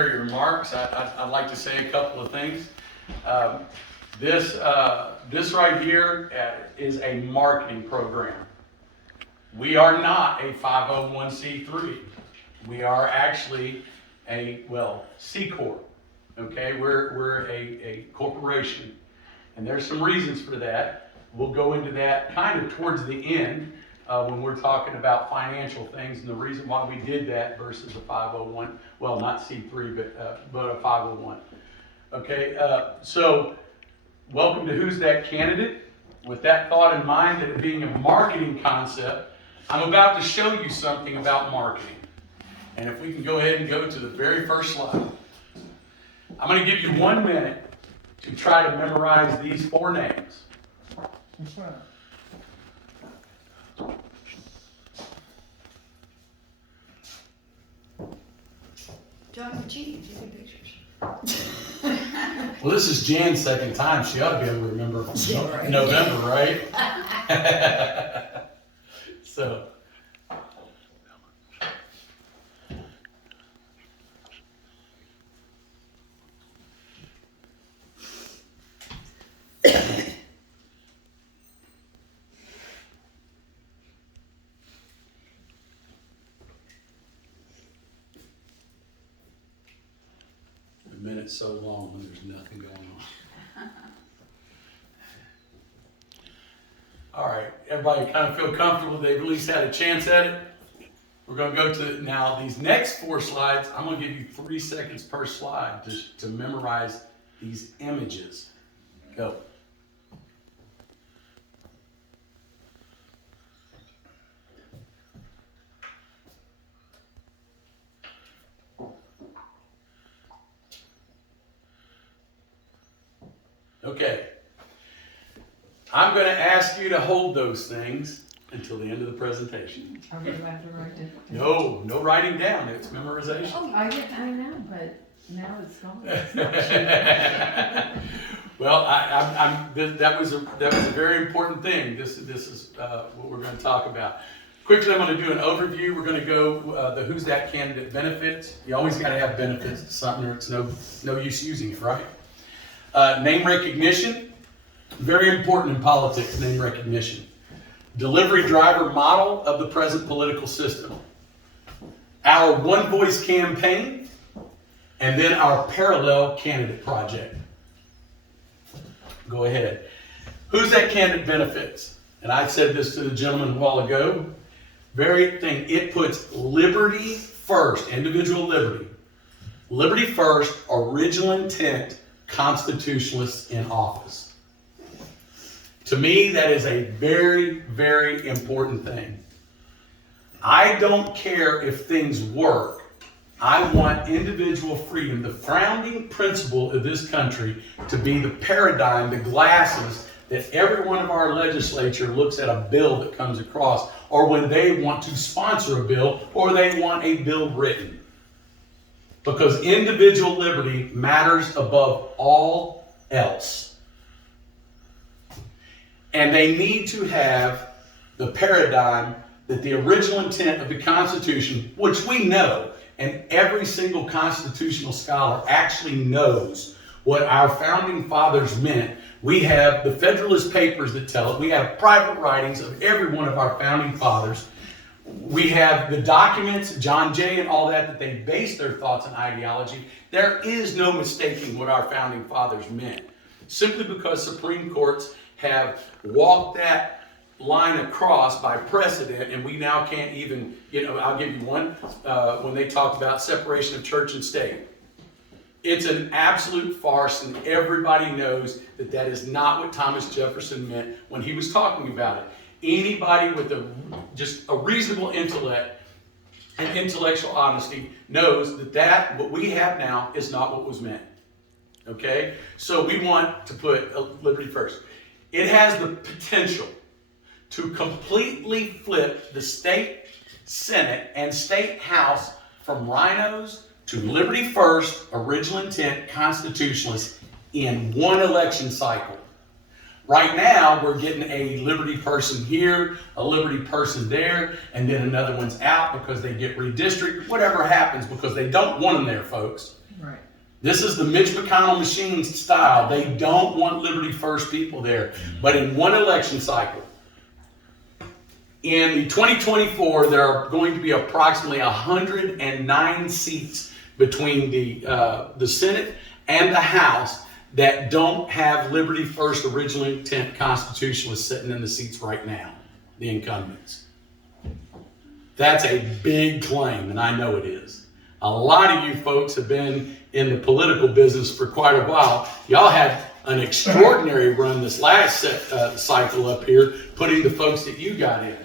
preliminary remarks, I'd like to say a couple of things. This right here is a marketing program. We are not a 501c3. We are actually a, C Corp. Okay, we're a corporation. And there's some reasons for that. We'll go into that kind of towards the end when we're talking about financial things and the reason why we did that versus a 501, well, not C3, but a 501. Okay, so welcome to Who's That Candidate? With that thought in mind, that it being a marketing concept, I'm about to show you something about marketing. And if we can go ahead and go to the very first slide. I'm going to give you 1 minute to try to memorize these 4 names. John, cheating, taking pictures. Well, this is Jan's second time. She ought to be able to remember November, right? So. A minute's so long when there's nothing going on. All right, everybody kind of feel comfortable. They've at least had a chance at it. We're going to go to now these next 4 slides. I'm going to give you 3 seconds per slide to memorize these images. Go. Okay. I'm going to ask you to hold those things until the end of the presentation. Are we allowed to write it? No writing down. It's memorization. Oh, I know, but now it's gone. It's not Well, that was a very important thing. This is what we're going to talk about. Quickly, I'm going to do an overview. We're going to go the Who's That Candidate benefits. You always got to have benefits to something, or it's no use using it, right? Name recognition, very important in politics, name recognition. Delivery driver model of the present political system. Our One Voice campaign, and then our parallel candidate project. Go ahead. Who's That Candidate benefits? And I said this to the gentleman a while ago. Very thing, it puts liberty first, individual liberty. Liberty first, original intent, constitutionalists in office. To me, that is a very, very important thing. I don't care if things work. I want individual freedom, the founding principle of this country, to be the paradigm, the glasses that every one of our legislature looks at a bill that comes across, or when they want to sponsor a bill, or they want a bill written. Because individual liberty matters above all else. And they need to have the paradigm that the original intent of the Constitution, which we know, and every single constitutional scholar actually knows what our founding fathers meant. We have the Federalist Papers that tell it. We have private writings of every one of our founding fathers. We have the documents, John Jay and all that they based their thoughts and ideology. There is no mistaking what our founding fathers meant. Simply because Supreme Courts have walked that line across by precedent, and we now can't even, I'll give you one, when they talk about separation of church and state. It's an absolute farce, and everybody knows that that is not what Thomas Jefferson meant when he was talking about it. Anybody with just a reasonable intellect and intellectual honesty knows that what we have now is not what was meant. Okay? So we want to put liberty first. It has the potential to completely flip the state Senate and state House from rhinos to liberty first, original intent, constitutionalists in one election cycle. Right now, we're getting a liberty person here, a liberty person there, and then another one's out because they get redistricted, whatever happens, because they don't want them there, folks. Right. This is the Mitch McConnell machine style. They don't want Liberty First people there. But in one election cycle, in the 2024, there are going to be approximately 109 seats between the Senate and the House that don't have Liberty First original intent constitutionalists sitting in the seats right now, the incumbents. That's a big claim, and I know it is. A lot of you folks have been in the political business for quite a while. Y'all had an extraordinary run this last cycle up here, putting the folks that you got in.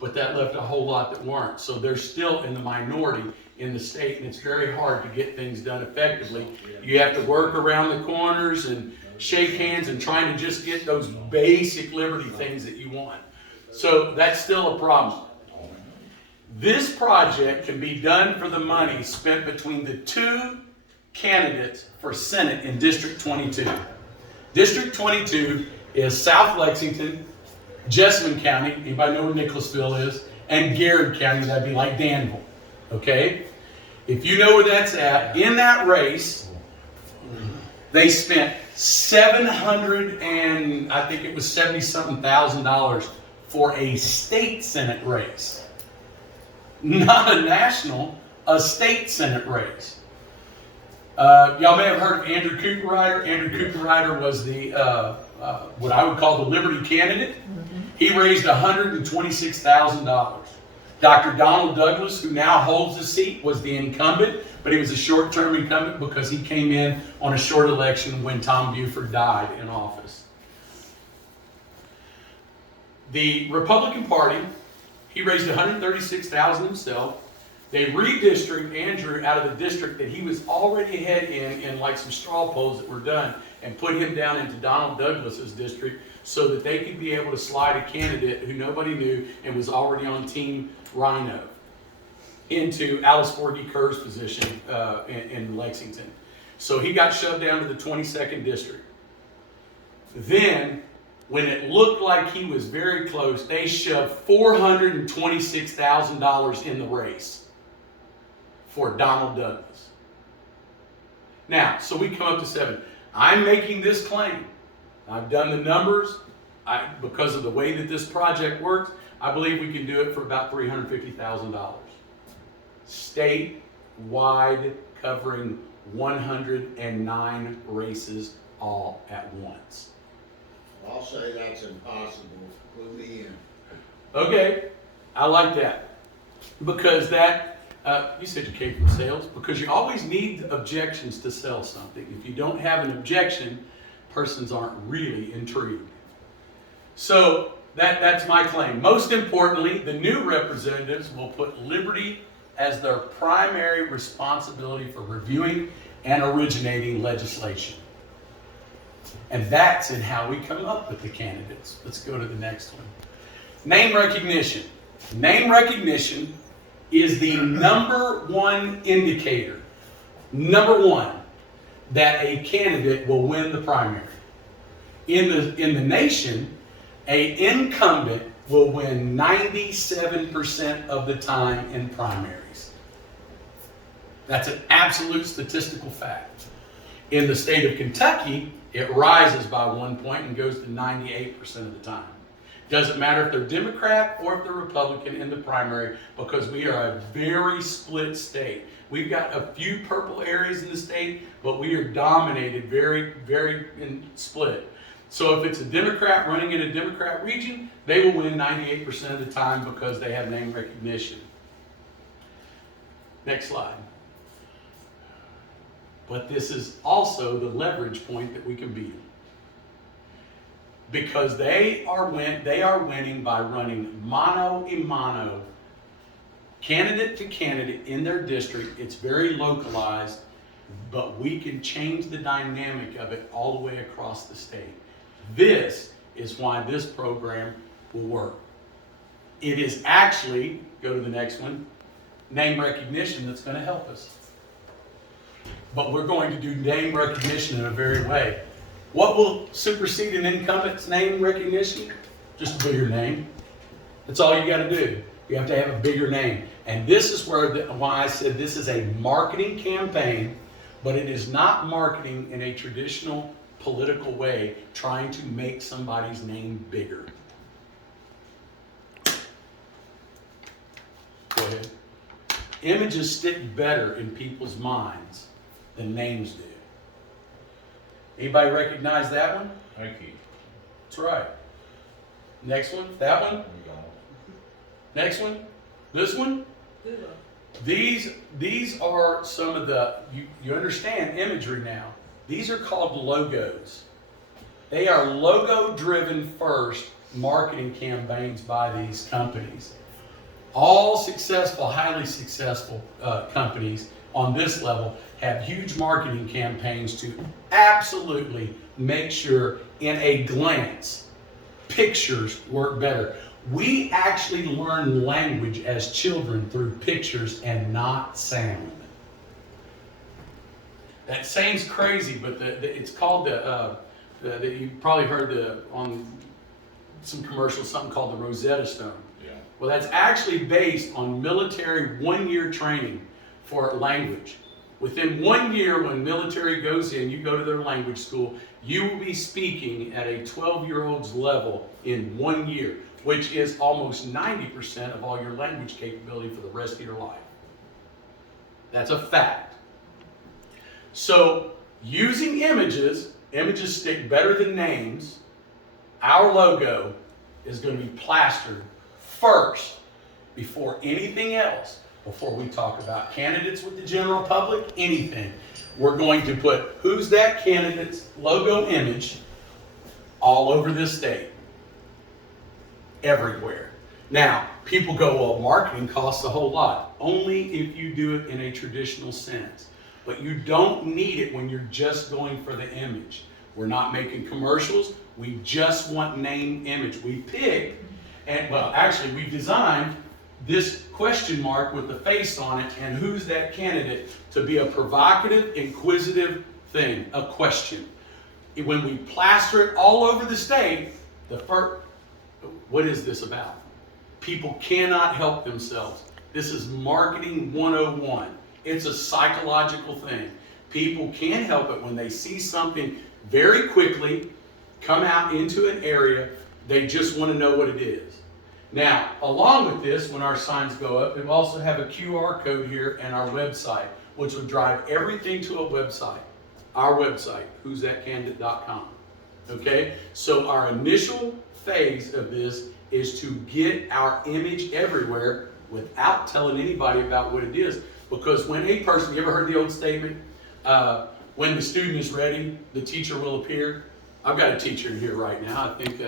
But that left a whole lot that weren't. So they're still in the minority in the state, and it's very hard to get things done effectively. You have to work around the corners and shake hands and trying to just get those basic liberty things that you want. So that's still a problem. This project can be done for the money spent between the two candidates for Senate in District 22. District 22 is South Lexington, Jessamine County, anybody know where Nicholasville is, and Garrett County, that'd be like Danville, okay? If you know where that's at, in that race, they spent $70-something thousand for a state Senate race. Not a national, a state Senate race. Y'all may have heard of Andrew Cooperrider. Andrew Cooperrider was the what I would call the Liberty candidate. He raised $126,000. Dr. Donald Douglas, who now holds the seat, was the incumbent, but he was a short-term incumbent because he came in on a short election when Tom Buford died in office. The Republican Party, he raised $136,000 himself. They redistricted Andrew out of the district that he was already ahead in like some straw polls that were done, and put him down into Donald Douglas's district so that they could be able to slide a candidate who nobody knew and was already on Team Rhino into Alice Forgy Kerr's position in Lexington. So he got shoved down to the 22nd district. Then, when it looked like he was very close, they shoved $426,000 in the race for Donald Douglas. Now, so we come up to 7. I'm making this claim. I've done the numbers. Because of the way that this project works, I believe we can do it for about $350,000. Statewide, covering 109 races all at once. I'll say that's impossible. Put me in. Okay, I like that. Because that, you said you came from sales, because you always need objections to sell something. If you don't have an objection, persons aren't really intrigued. So that's my claim. Most importantly, the new representatives will put liberty as their primary responsibility for reviewing and originating legislation. And that's in how we come up with the candidates. Let's go to the next one. Name recognition. Name recognition is the number one indicator, number one, that a candidate will win the primary. In the nation, an incumbent will win 97% of the time in primaries. That's an absolute statistical fact. In the state of Kentucky, it rises by 1 point and goes to 98% of the time. Doesn't matter if they're Democrat or if they're Republican in the primary, because we are a very split state. We've got a few purple areas in the state, but we are dominated very, very split. So if it's a Democrat running in a Democrat region, they will win 98% of the time because they have name recognition. Next slide. But this is also the leverage point that we can beat them. Because they are winning by running mano a mano, candidate to candidate in their district. It's very localized, but we can change the dynamic of it all the way across the state. This is why this program will work. It is actually, go to the next one, name recognition that's going to help us. But we're going to do name recognition in a very way. What will supersede an incumbent's name recognition? Just a bigger name. That's all you got to do. You have to have a bigger name. And this is why I said this is a marketing campaign but it is not marketing in a traditional political way, trying to make somebody's name bigger. Go ahead. Images stick better in people's minds than names do. Anybody recognize that one? Nike. That's right. Next one, that one. Next one, this one. These are some of the, you understand imagery now. These are called logos. They are logo-driven first marketing campaigns by these companies. All successful, highly successful companies on this level have huge marketing campaigns to absolutely make sure in a glance pictures work better. We actually learn language as children through pictures and not sound. That seems crazy, but it's called you probably heard on some commercials something called the Rosetta Stone. Yeah. Well, that's actually based on military one-year training for language. Within 1 year, when military goes in, you go to their language school, you will be speaking at a 12-year-old's level in 1 year, which is almost 90% of all your language capability for the rest of your life. That's a fact. So, using images stick better than names. Our logo is going to be plastered first before anything else. Before we talk about candidates with the general public, anything, we're going to put who's that candidate's logo image all over this state. Everywhere. Now, people go, well, marketing costs a whole lot. Only if you do it in a traditional sense. But you don't need it when you're just going for the image. We're not making commercials. We just want name, image. We pick, and well, actually, we designed this question mark with the face on it, and who's that candidate, to be a provocative, inquisitive thing, a question. When we plaster it all over the state, what is this about? People cannot help themselves. This is marketing 101. It's a psychological thing. People can't help it when they see something very quickly come out into an area, they just want to know what it is. Now, along with this, when our signs go up, we also have a QR code here and our website, which will drive everything to a website. Our website, who'sthatcandidate.com. Okay? So our initial phase of this is to get our image everywhere without telling anybody about what it is. Because when a person, you ever heard the old statement, when the student is ready, the teacher will appear? I've got a teacher in here right now. I think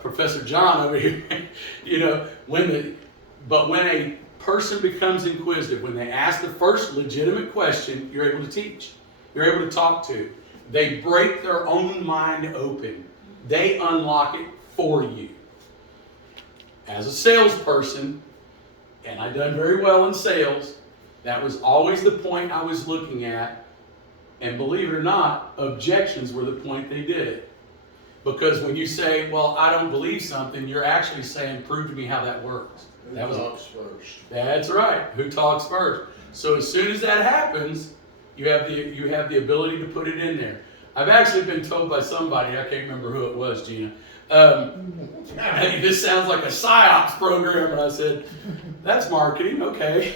Professor John over here, when a person becomes inquisitive, when they ask the first legitimate question, you're able to teach. You're able to talk to. They break their own mind open. They unlock it for you. As a salesperson, and I've done very well in sales, that was always the point I was looking at. And believe it or not, objections were the point they did. Because when you say, well, I don't believe something, you're actually saying, prove to me how that works. Who talks first? That's right. Who talks first? So as soon as that happens, you have the ability to put it in there. I've actually been told by somebody, I can't remember who it was, Gina, this sounds like a PsyOps program. And I said, that's marketing, okay.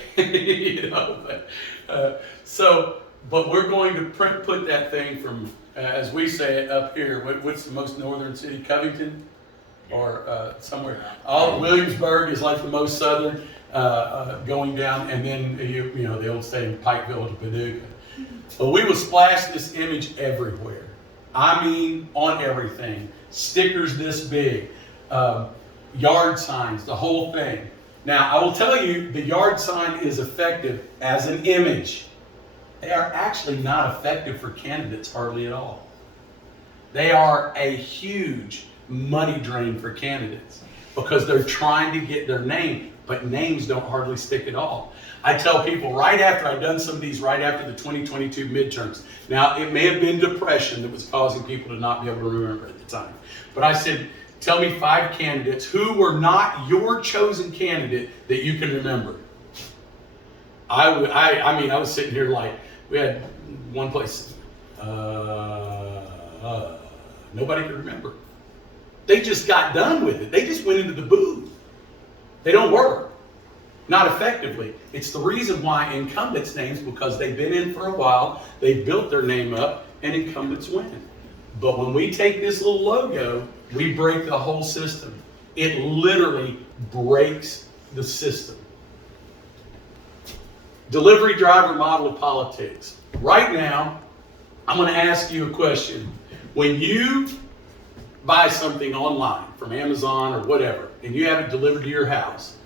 But we're going to put that thing from, as we say it up here, what's the most northern city, Covington? Or somewhere. Williamsburg is like the most southern, going down, and then, the old saying, Pikeville to Paducah. But we will splash this image everywhere. I mean, on everything. Stickers this big, yard signs, the whole thing. Now, I will tell you, the yard sign is effective as an image. They are actually not effective for candidates hardly at all. They are a huge money drain for candidates because they're trying to get their name, but names don't hardly stick at all. I tell people right after I've done some of these, right after the 2022 midterms. Now, it may have been depression that was causing people to not be able to remember at the time. But I said, tell me 5 candidates who were not your chosen candidate that you can remember. I was sitting here like, we had one place. Nobody can remember. They just got done with it. They just went into the booth. They don't work. Not effectively. It's the reason why incumbents' names, because they've been in for a while, they've built their name up, and incumbents win. But when we take this little logo, we break the whole system. It literally breaks the system. Delivery driver model of politics. Right now, I'm going to ask you a question. When you buy something online from Amazon or whatever, and you have it delivered to your house,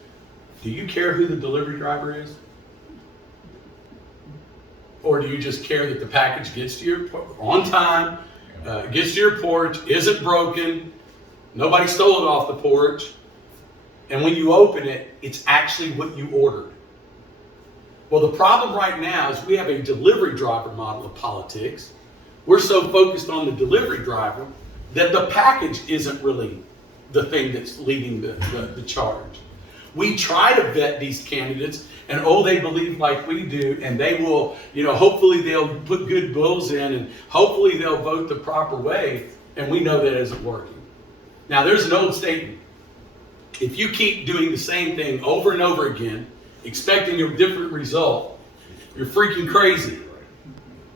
do you care who the delivery driver is? Or do you just care that the package gets to your on time, gets to your porch, isn't broken, nobody stole it off the porch, and when you open it, it's actually what you ordered? Well, the problem right now is we have a delivery driver model of politics. We're so focused on the delivery driver that the package isn't really the thing that's leading the charge. We try to vet these candidates, and they believe like we do, and they will, hopefully they'll put good bills in, and hopefully they'll vote the proper way, and we know that isn't working. Now, there's an old statement. If you keep doing the same thing over and over again, expecting a different result, you're freaking crazy.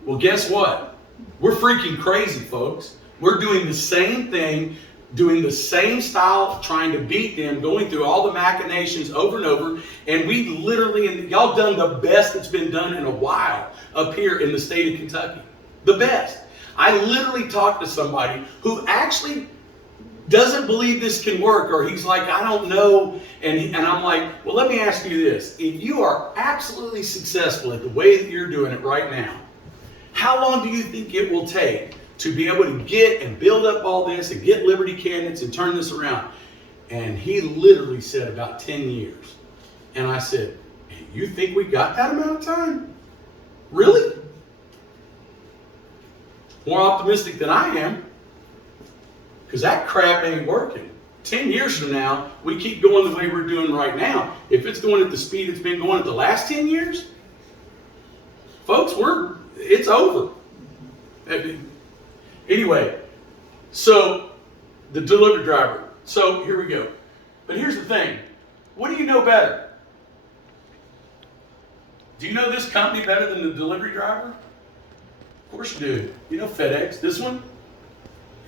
Well, guess what? We're freaking crazy, folks. We're doing the same thing, doing the same style, trying to beat them, going through all the machinations over and over, and we literally, and y'all done the best that's been done in a while up here in the state of Kentucky. The best. I literally talked to somebody who actually doesn't believe this can work, or he's like, I don't know, and I'm like, well, let me ask you this. If you are absolutely successful at the way that you're doing it right now, how long do you think it will take to be able to get and build up all this and get Liberty candidates and turn this around? And he literally said about 10 years. And I said, you think we got that amount of time? Really? More optimistic than I am, because that crap ain't working. 10 years from now, we keep going the way we're doing right now. If it's going at the speed it's been going at the last 10 years, folks, it's over. Anyway, so the delivery driver. So here we go. But here's the thing. What do you know better? Do you know this company better than the delivery driver? Of course you do. You know FedEx, this one?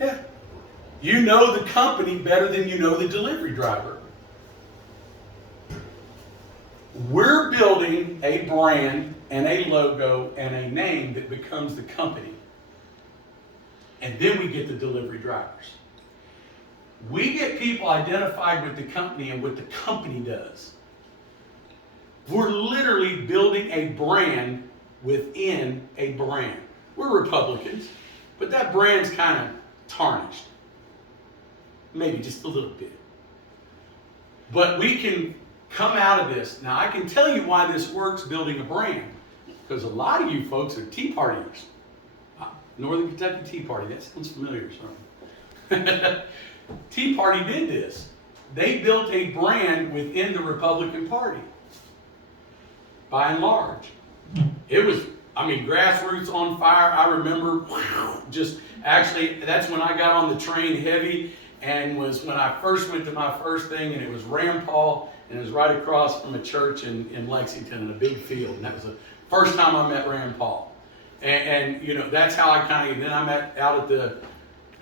Yeah. You know the company better than you know the delivery driver. We're building a brand and a logo and a name that becomes the company. And then we get the delivery drivers. We get people identified with the company and what the company does. We're literally building a brand within a brand. We're Republicans, but that brand's kind of tarnished. Maybe just a little bit. But we can come out of this. Now, I can tell you why this works building a brand. Because a lot of you folks are Tea Partiers. Northern Kentucky Tea Party. That sounds familiar, sorry. Tea Party did this. They built a brand within the Republican Party. By and large. It was, grassroots on fire. I remember that's when I got on the train heavy, and was when I first went to my first thing, and it was Rand Paul, and it was right across from a church in Lexington in a big field. And that was the first time I met Rand Paul. And that's how I then I met out at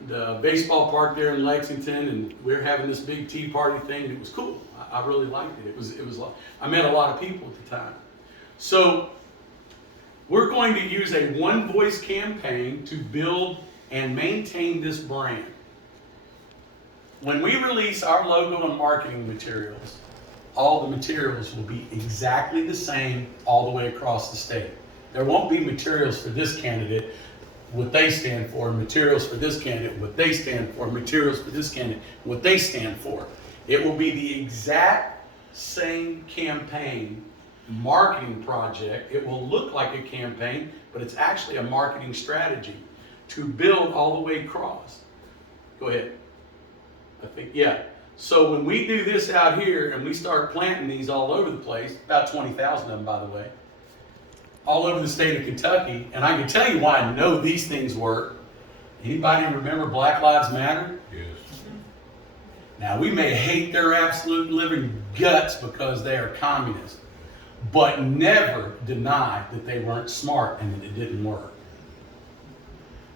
the baseball park there in Lexington, and we were having this big tea party thing, and it was cool. I really liked it. It was I met a lot of people at the time. So we're going to use a one voice campaign to build and maintain this brand. When we release our logo and marketing materials, all the materials will be exactly the same all the way across the state. There won't be materials for this candidate, what they stand for, materials for this candidate, what they stand for, materials for this candidate, what they stand for. It will be the exact same campaign, marketing project. It will look like a campaign, but it's actually a marketing strategy to build all the way across. Go ahead. So when we do this out here and we start planting these all over the place, about 20,000 of them, by the way, all over the state of Kentucky, and I can tell you why I know these things work. Anybody remember Black Lives Matter? Yes. Now, we may hate their absolute living guts because they are communists, but never deny that they weren't smart and that it didn't work.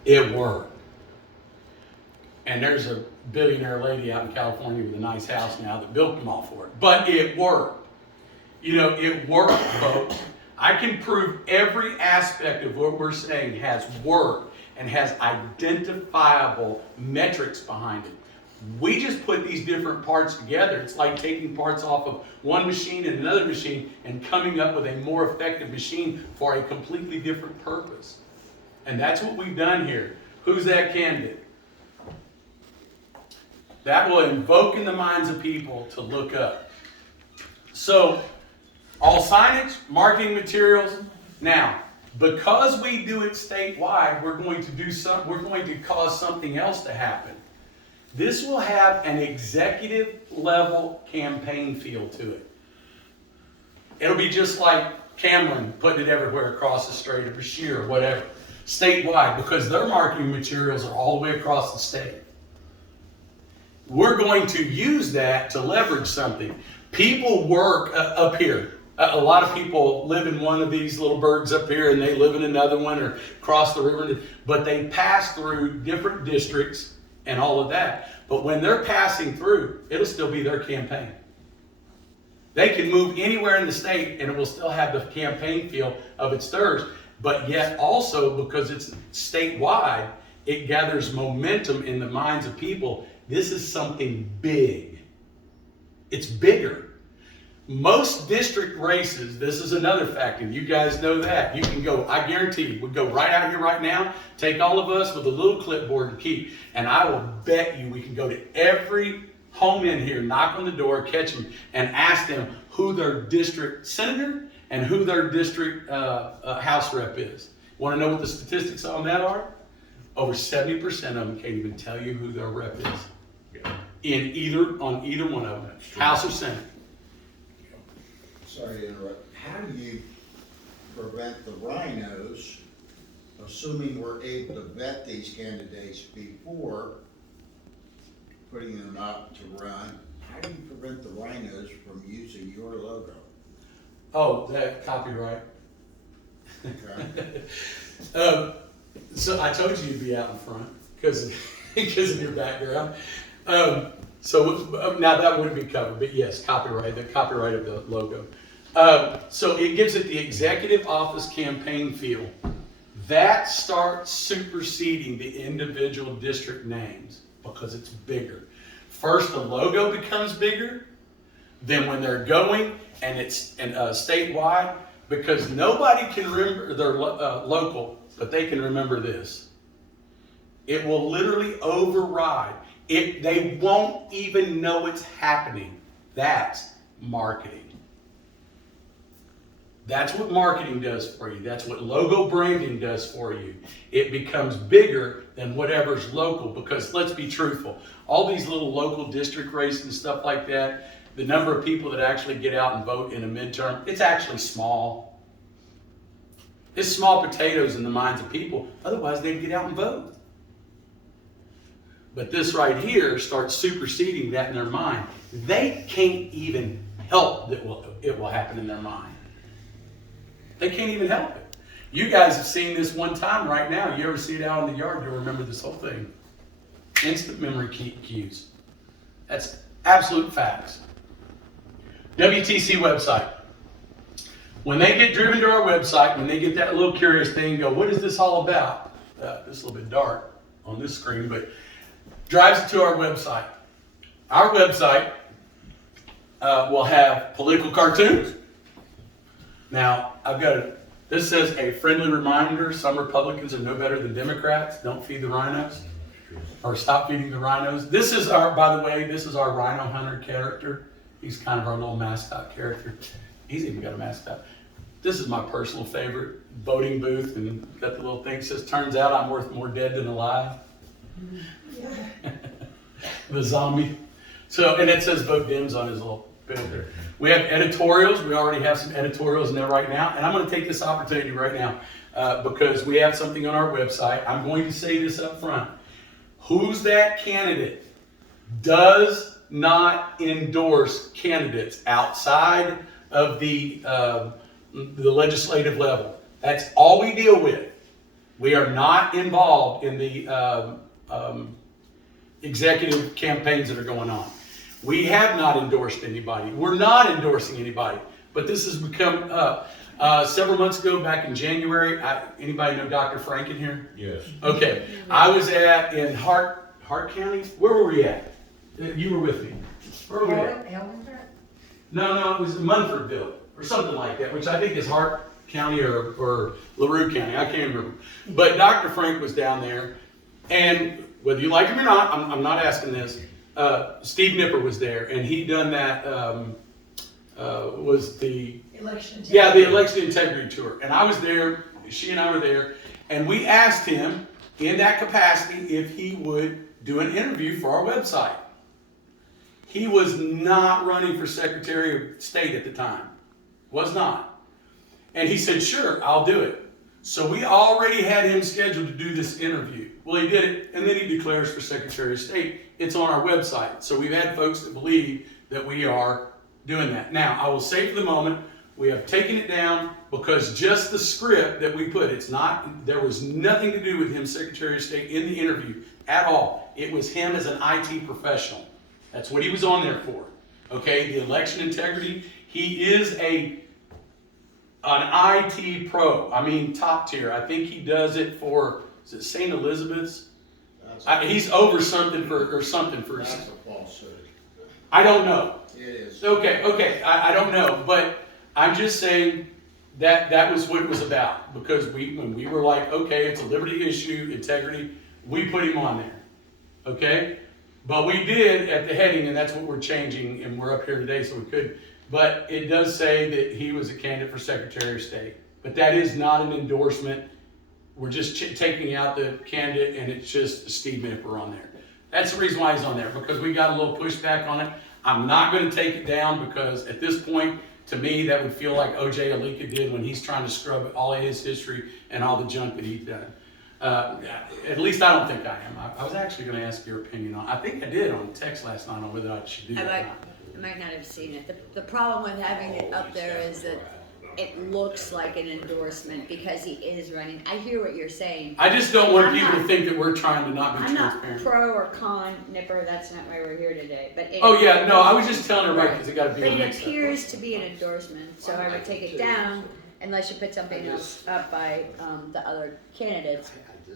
It worked. And there's a billionaire lady out in California with a nice house now that built them all for it. But it worked. You know, it worked, folks. I can prove every aspect of what we're saying has worked and has identifiable metrics behind it. We just put these different parts together. It's like taking parts off of one machine and another machine and coming up with a more effective machine for a completely different purpose. And that's what we've done here. Who's that candidate? That will invoke in the minds of people to look up. So, all signage, marketing materials. Now, because we do it statewide, we're going to cause something else to happen. This will have an executive level campaign feel to it. It'll be just like Cameron putting it everywhere across the state, or Bashir, or whatever, statewide, because their marketing materials are all the way across the state. We're going to use that to leverage something. People work up here. A lot of people live in one of these little burgs up here and they live in another one or cross the river, but they pass through different districts and all of that. But when they're passing through, it'll still be their campaign. They can move anywhere in the state and it will still have the campaign feel of it's theirs. But yet also, because it's statewide, it gathers momentum in the minds of people. This is something big. It's bigger. Most district races, this is another factor. You guys know that. You can go, I guarantee you, we'd go right out here right now, take all of us with a little clipboard to keep, and I will bet you we can go to every home in here, knock on the door, catch them, and ask them who their district senator and who their district house rep is. Want to know what the statistics on that are? Over 70% of them can't even tell you who their rep is. On either one of them, House or Senate. Sorry to interrupt. How do you prevent the rhinos, assuming we're able to vet these candidates before putting them up to run, how do you prevent the rhinos from using your logo? Oh, that copyright. Okay. So I told you you'd be out in front because of your background. So now that wouldn't be covered, but yes, copyright, the copyright of the logo. So it gives it the executive office campaign feel. That starts superseding the individual district names because it's bigger. First, the logo becomes bigger. Then when they're going and it's statewide, because nobody can remember their local, but they can remember this. It will literally override. They won't even know it's happening. That's marketing. That's what marketing does for you. That's what logo branding does for you. It becomes bigger than whatever's local because let's be truthful. All these little local district races and stuff like that, the number of people that actually get out and vote in a midterm, it's actually small. It's small potatoes in the minds of people. Otherwise, they'd get out and vote. But this right here starts superseding that in their mind. They can't even help that it will happen in their mind. They can't even help it. You guys have seen this one time right now. You ever see it out in the yard, you'll remember this whole thing. Instant memory cues. That's absolute facts. WTC website. When they get driven to our website, when they get that little curious thing, go, what is this all about? It's a little bit dark on this screen, but drives it to our website. Our website will have political cartoons. Now, this says a friendly reminder, some Republicans are no better than Democrats. Don't feed the rhinos. Or stop feeding the rhinos. This is by the way, this is our rhino hunter character. He's kind of our little mascot character. He's even got a mascot. This is my personal favorite, voting booth, and got the little thing that says, turns out I'm worth more dead than alive. The zombie. So, and it says vote Dems on his little filter. We have editorials. We already have some editorials in there right now. And I'm going to take this opportunity right now because we have something on our website. I'm going to say this up front. Who's that candidate does not endorse candidates outside of the legislative level. That's all we deal with. We are not involved in the executive campaigns that are going on. We have not endorsed anybody. We're not endorsing anybody. But this has become up. Several months ago, back in January, anybody know Dr. Frank in here? Yes. Okay. I was in Hart County. Where were we at? You were with me. Where were we at? No, it was Munfordville or something like that, which I think is Hart County or LaRue County. I can't remember. But Dr. Frank was down there, and whether you like him or not, I'm not asking this. Steve Nipper was there, and he done that. Was the Election. the election integrity tour, and I was there. She and I were there, and we asked him in that capacity if he would do an interview for our website. He was not running for Secretary of State at the time. Was not. And he said, sure, I'll do it. So we already had him scheduled to do this interview. Well, he did it, and then he declares for Secretary of State. It's on our website. So we've had folks that believe that we are doing that. Now, I will say for the moment, we have taken it down because just the script that we put, there was nothing to do with him, Secretary of State, in the interview at all. It was him as an IT professional. That's what he was on there for. Okay, the election integrity. He is an IT pro. I mean, top tier. I think he does it for, is it St. Elizabeth's? He's over something for. That's a falsehood. I don't know. It is. Okay. I don't know, but I'm just saying that was what it was about, because when we were like, okay, it's a liberty issue, integrity, we put him on there. Okay? But we did at the heading, and that's what we're changing, and we're up here today, so we could. But it does say that he was a candidate for Secretary of State. But that is not an endorsement. We're just taking out the candidate, and it's just Steve Nipper on there. That's the reason why he's on there, because we got a little pushback on it. I'm not going to take it down, because at this point, to me, that would feel like O.J. Alika did when he's trying to scrub all of his history and all the junk that he's done. At least I don't think I am. I was actually going to ask your opinion on. I think I did on text last night on whether I should do that. I might not have seen it. The problem with having it up there is that it looks like an endorsement because he is running. I hear what you're saying. I just don't want I'm people to not- think that we're trying to not be I'm not transparent. pro or con Nipper. That's not why we're here today. But Oh yeah, no, I was just telling everybody because it got to be But a it mix-up. appears to be an endorsement, so I would take it down unless you put something else up by the other candidates.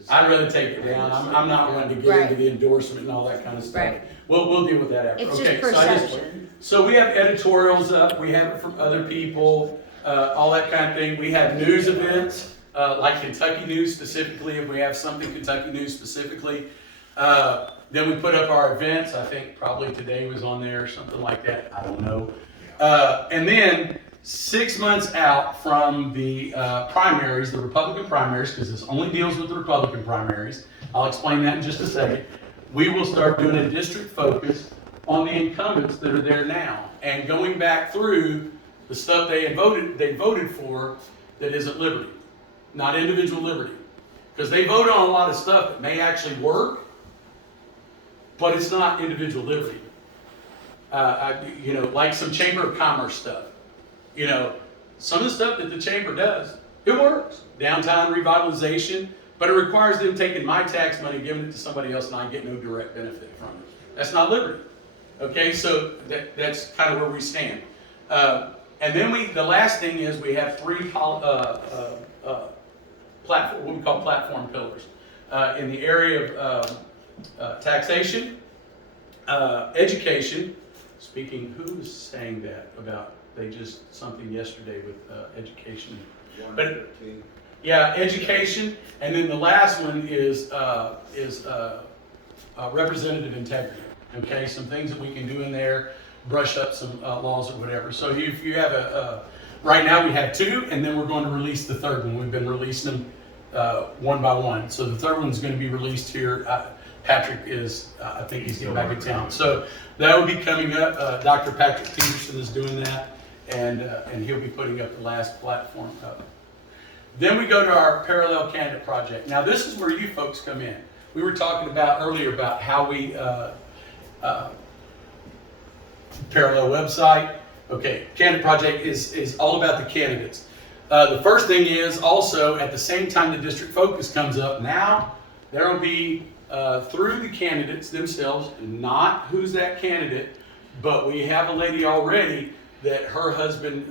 I'd rather take it down. I'm not wanting to get Right. into the endorsement and all that kind of stuff. Right. We'll deal with that after. It's Okay, just so I just- perception. So we have editorials up. We have it from other people, all that kind of thing. We have news events, like Kentucky news specifically, if we have something Kentucky news specifically. Then we put up our events. I think probably today was on there or something like that. I don't know. And then 6 months out from the primaries, the Republican primaries, because this only deals with the Republican primaries. I'll explain that in just a second. We will start doing a district focus on the incumbents that are there now, and going back through the stuff they voted for that isn't liberty, not individual liberty, because they voted on a lot of stuff that may actually work, but it's not individual liberty. Like some Chamber of Commerce stuff. Some of the stuff that the chamber does, it works. Downtown revitalization, but it requires them taking my tax money, giving it to somebody else, and I get no direct benefit from it. That's not liberty. Okay, so that's kind of where we stand. And then the last thing is we have three what we call platform pillars in the area of taxation, education. Speaking, who was saying that about something yesterday with education? But yeah, education, and then the last one is representative integrity. Okay, some things that we can do in there, brush up some laws or whatever. So if you have right now we have two, and then we're going to release the third one. We've been releasing them one by one. So the third one's going to be released here. Patrick is, I think he's getting back in town. So that will be coming up. Dr. Patrick Peterson is doing that, and he'll be putting up the last platform up. Then we go to our parallel candidate project. Now this is where you folks come in. We were talking about earlier about how we parallel website. Okay, candidate project is all about the candidates. The first thing is also at the same time the district focus comes up, now there will be through the candidates themselves, not who's that candidate, but we have a lady already that her husband,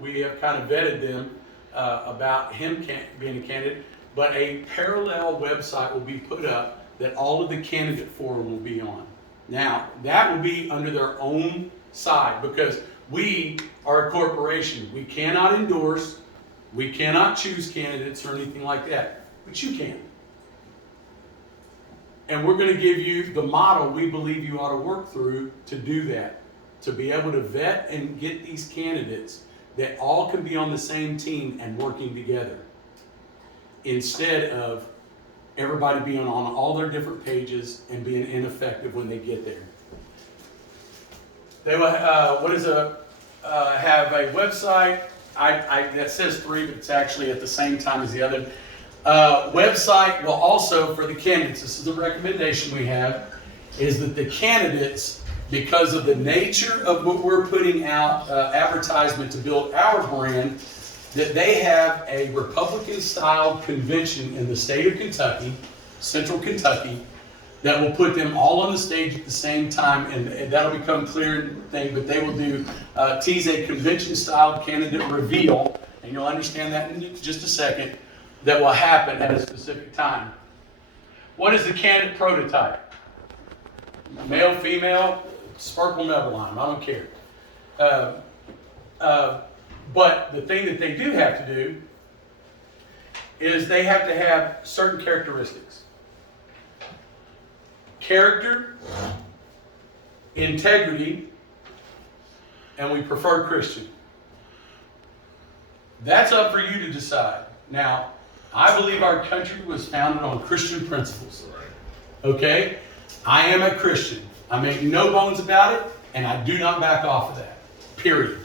we have kind of vetted them about him being a candidate, but a parallel website will be put up that all of the candidate forum will be on. Now, that will be under their own side because we are a corporation. We cannot endorse, we cannot choose candidates or anything like that, but you can. And we're going to give you the model we believe you ought to work through to do that, to be able to vet and get these candidates that all can be on the same team and working together, instead of everybody being on all their different pages and being ineffective when they get there. They will have a website. That says 3, but it's actually at the same time as the other. Website will also, for the candidates, this is a recommendation we have, is that the candidates, because of the nature of what we're putting out, advertisement to build our brand, that they have a Republican-style convention in the state of Kentucky, central Kentucky, that will put them all on the stage at the same time, and that'll become clear thing, but they will tease a convention-style candidate reveal, and you'll understand that in just a second, that will happen at a specific time. What is the candidate prototype? Male, female, sparkle Maybelline, I don't care. But the thing that they do have to do is they have to have certain characteristics. Character, integrity, and we prefer Christian. That's up for you to decide. Now, I believe our country was founded on Christian principles. Okay? I am a Christian. I make no bones about it, and I do not back off of that. Period.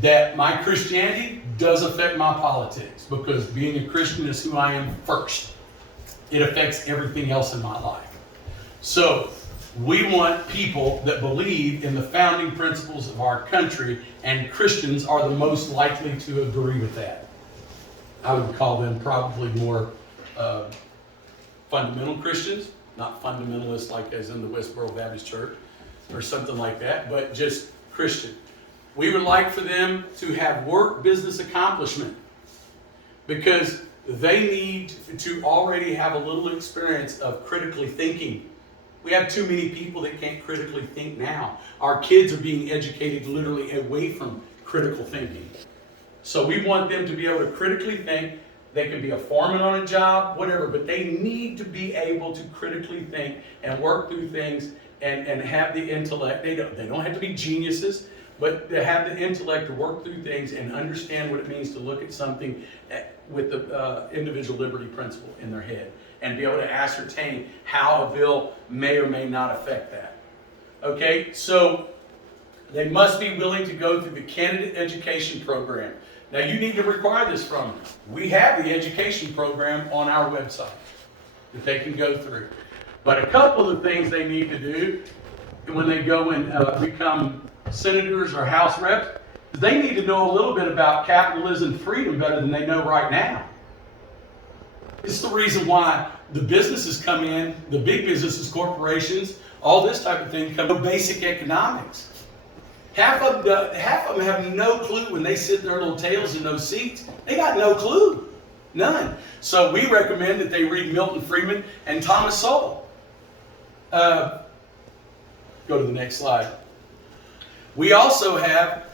That my Christianity does affect my politics, because being a Christian is who I am first. It affects everything else in my life. So, we want people that believe in the founding principles of our country, and Christians are the most likely to agree with that. I would call them probably more fundamental Christians, not fundamentalists like as in the Westboro Baptist Church or something like that, but just Christian. We would like for them to have work business accomplishment, because they need to already have a little experience of critically thinking. We have too many people that can't critically think now. Our kids are being educated literally away from critical thinking. So we want them to be able to critically think. They can be a foreman on a job, whatever, but they need to be able to critically think and work through things and have the intellect. They don't have to be geniuses, but they have the intellect to work through things and understand what it means to look at something with the individual liberty principle in their head and be able to ascertain how a bill may or may not affect that. Okay, so they must be willing to go through the candidate education program. Now you need to require this from them. We have the education program on our website that they can go through. But a couple of the things they need to do when they go and become senators or House reps, they need to know a little bit about capitalism and freedom better than they know right now. It's the reason why the businesses come in, the big businesses, corporations, all this type of thing come to basic economics. Half of them have no clue when they sit their little tails in those seats. They got no clue. None. So we recommend that they read Milton Friedman and Thomas Sowell. Go to the next slide. We also have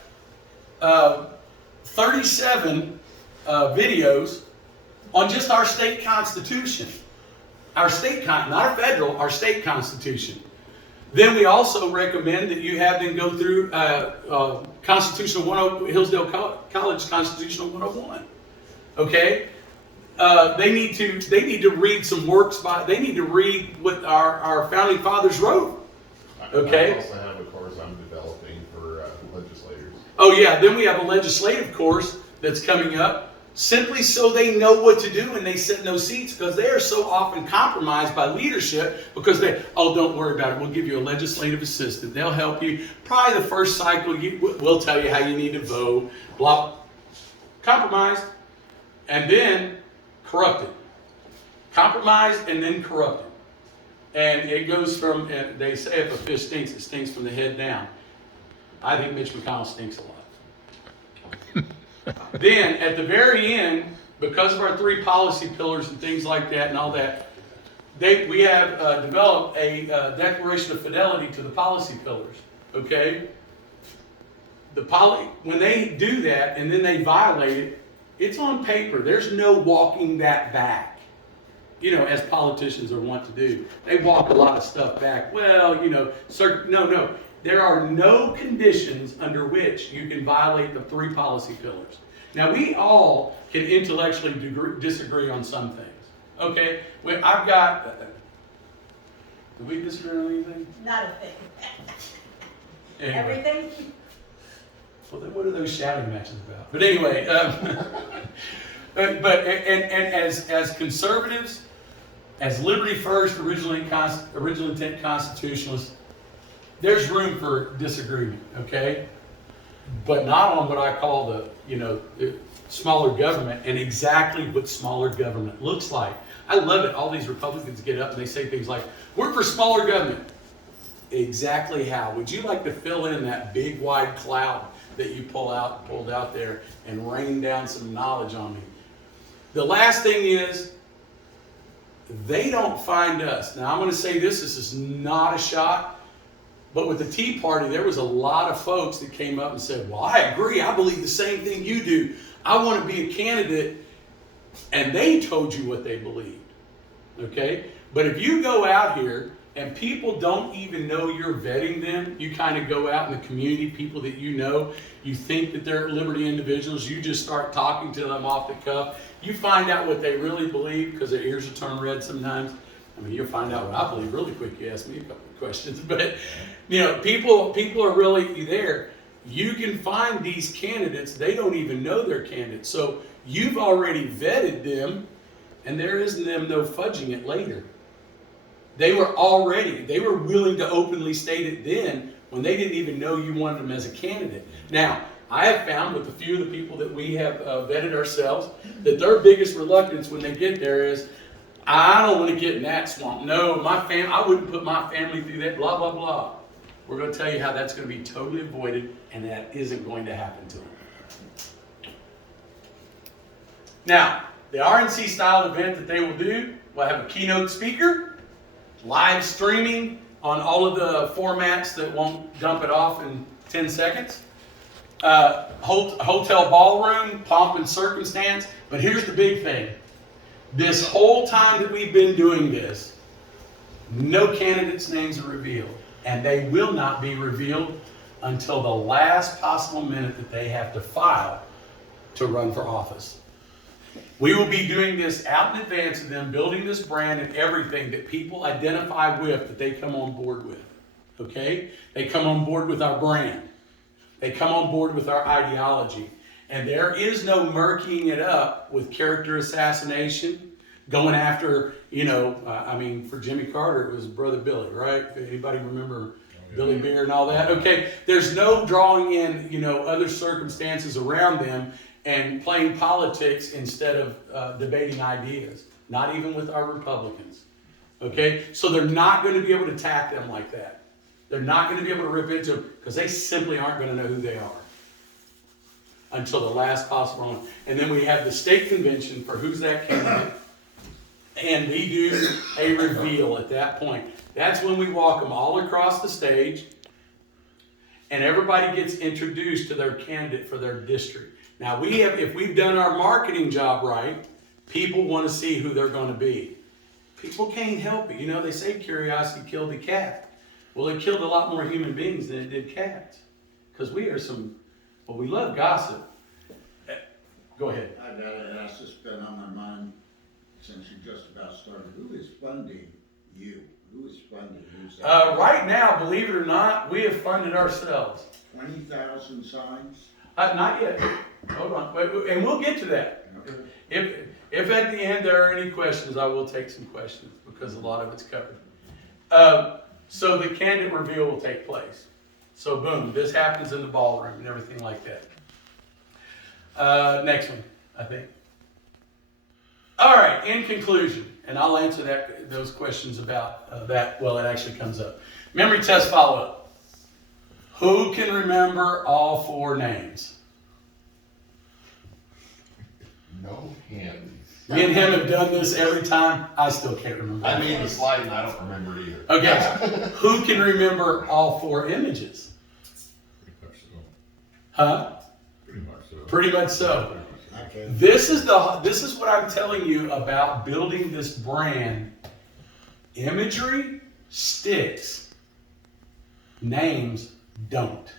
37 videos on just our state constitution. Our state, not our federal, our state constitution. Then we also recommend that you have them go through Hillsdale College Constitutional 101. Okay? they need to read some works they need to read what our founding fathers wrote. Okay. I also have a course I'm developing for legislators. Oh yeah, then we have a legislative course that's coming up, simply so they know what to do when they sit in those seats, because they are so often compromised by leadership because don't worry about it, we'll give you a legislative assistant, they'll help you. Probably the first cycle, we'll tell you how you need to vote, blah. Compromised, and then corrupted. Compromised and then corrupted. And it goes from, they say if a fish stinks, it stinks from the head down. I think Mitch McConnell stinks a lot. Then, at the very end, because of our 3 policy pillars and things like that and all that, we have developed a declaration of fidelity to the policy pillars, okay? When they do that and then they violate it, it's on paper. There's no walking that back. As politicians are wont to do. They walk a lot of stuff back. Well, no. There are no conditions under which you can violate the 3 policy pillars. Now, we all can intellectually disagree on some things. Okay? Do we disagree on anything? Not a thing. Anyway. Everything? Well, then what are those shouting matches about? But anyway, as conservatives, as Liberty First, original intent constitutionalists, there's room for disagreement, okay? But not on what I call the smaller government and exactly what smaller government looks like. I love it. All these Republicans get up and they say things like, "We're for smaller government." Exactly how? Would you like to fill in that big wide cloud that you pulled out there and rain down some knowledge on me? The last thing is, they don't find us. Now I'm going to say this is not a shot, but with the Tea Party, there was a lot of folks that came up and said, "Well, I agree, I believe the same thing you do. I want to be a candidate," and they told you what they believed, okay? But if you go out here and people don't even know you're vetting them, you kind of go out in the community, people that you think that they're liberty individuals, you just start talking to them off the cuff, you find out what they really believe, because their ears will turn red sometimes. I mean, you'll find out what I believe really quick. You ask me a couple of questions, but people are really there. You can find these candidates, they don't even know they're candidates. So you've already vetted them, and there isn't no fudging it later. They were willing to openly state it then when they didn't even know you wanted them as a candidate. Now, I have found with a few of the people that we have vetted ourselves that their biggest reluctance when they get there is, "I don't want to get in that swamp. No, I wouldn't put my family through that, blah, blah, blah." We're going to tell you how that's going to be totally avoided, and that isn't going to happen to them. Now, the RNC style event that they will do, will have a keynote speaker, live streaming on all of the formats that won't dump it off in 10 seconds. Hotel ballroom, pomp and circumstance. But here's the big thing. This whole time that we've been doing this, no candidates' names are revealed. And they will not be revealed until the last possible minute that they have to file to run for office. We will be doing this out in advance of them, building this brand and everything that people identify with, that they come on board with. Okay? They come on board with our brand. They come on board with our ideology. And there is no murkying it up with character assassination, going after, for Jimmy Carter, it was Brother Billy, right? Anybody remember Billy Beer and all that? Okay, there's no drawing in, other circumstances around them and playing politics instead of debating ideas. Not even with our Republicans. Okay, so they're not going to be able to attack them like that. They're not going to be able to rip into them because they simply aren't going to know who they are until the last possible one. And then we have the state convention for who's that candidate. And we do a reveal at that point. That's when we walk them all across the stage and everybody gets introduced to their candidate for their district. Now, if we've done our marketing job right, people want to see who they're going to be. People can't help it. They say curiosity killed the cat. Well, it killed a lot more human beings than it did cats. Because we love gossip. Go ahead. I got it, that's just been on my mind since you just about started, who is funding you? Who is funding you? Right now, believe it or not, we have funded ourselves. 20,000 signs? Not yet. Hold on, wait, and we'll get to that. If at the end there are any questions, I will take some questions because a lot of it's covered. So the candidate reveal will take place. So boom, this happens in the ballroom and everything like that. Next one, I think. All right, in conclusion, and I'll answer those questions about that. Well, it actually comes up. Memory test follow-up. Who can remember all 4 names? No hands. Me and him have done this every time. I still can't remember. I made the slide and I don't remember it either. Okay, who can remember all 4 images? Pretty much so. Huh? Pretty much so. Pretty much so. Okay. This is what I'm telling you about building this brand. Imagery sticks, names don't.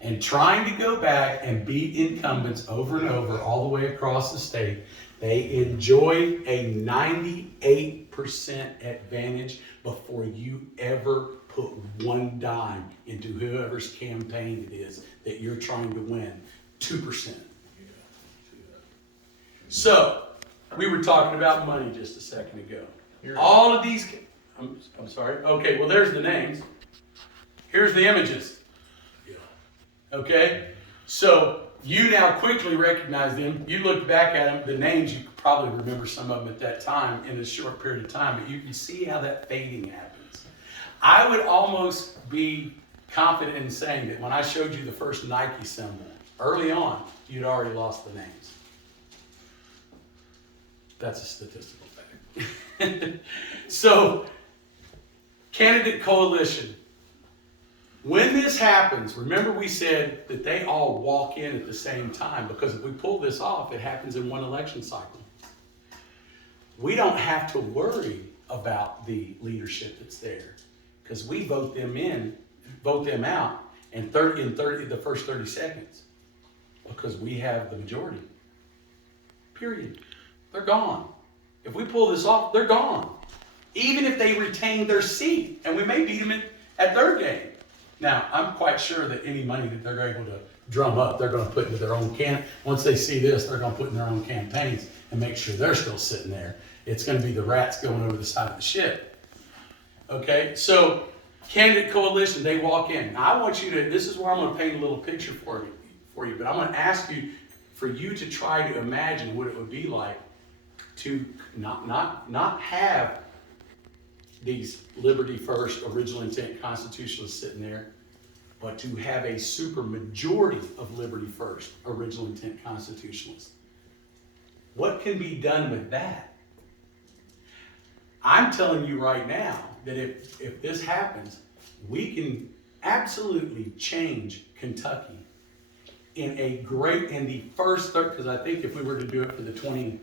And trying to go back and beat incumbents over and over all the way across the state, they enjoy a 98% advantage before you ever put one dime into whoever's campaign it is that you're trying to win. 2%. So, we were talking about money just a second ago. All of these, I'm sorry. Okay, well, there's the names. Here's the images. Okay? So, you now quickly recognize them. You look back at them, the names, you could probably remember some of them at that time in a short period of time, but you can see how that fading happens. I would almost be confident in saying that when I showed you the first Nike symbol, early on, you'd already lost the names. That's a statistical fact. So, candidate coalition. When this happens, remember we said that they all walk in at the same time, because if we pull this off, it happens in one election cycle. We don't have to worry about the leadership that's there, because we vote them out in the first 30 seconds, because we have the majority. Period. They're gone. If we pull this off, they're gone. Even if they retain their seat, and we may beat them at their game. Now, I'm quite sure that any money that they're able to drum up, they're going to put into their own once they see this, they're going to put in their own campaigns and make sure they're still sitting there. It's going to be the rats going over the side of the ship. Okay, so candidate coalition, they walk in. Now, I want you to, this is where I'm going to paint a little picture for you, but I'm going to ask you, for you to try to imagine what it would be like to not have these Liberty First, original intent constitutionalists sitting there, but to have a super majority of Liberty First, original intent constitutionalists. What can be done with that? I'm telling you right now that if this happens, we can absolutely change Kentucky in the first third, because I think if we were to do it for the 24,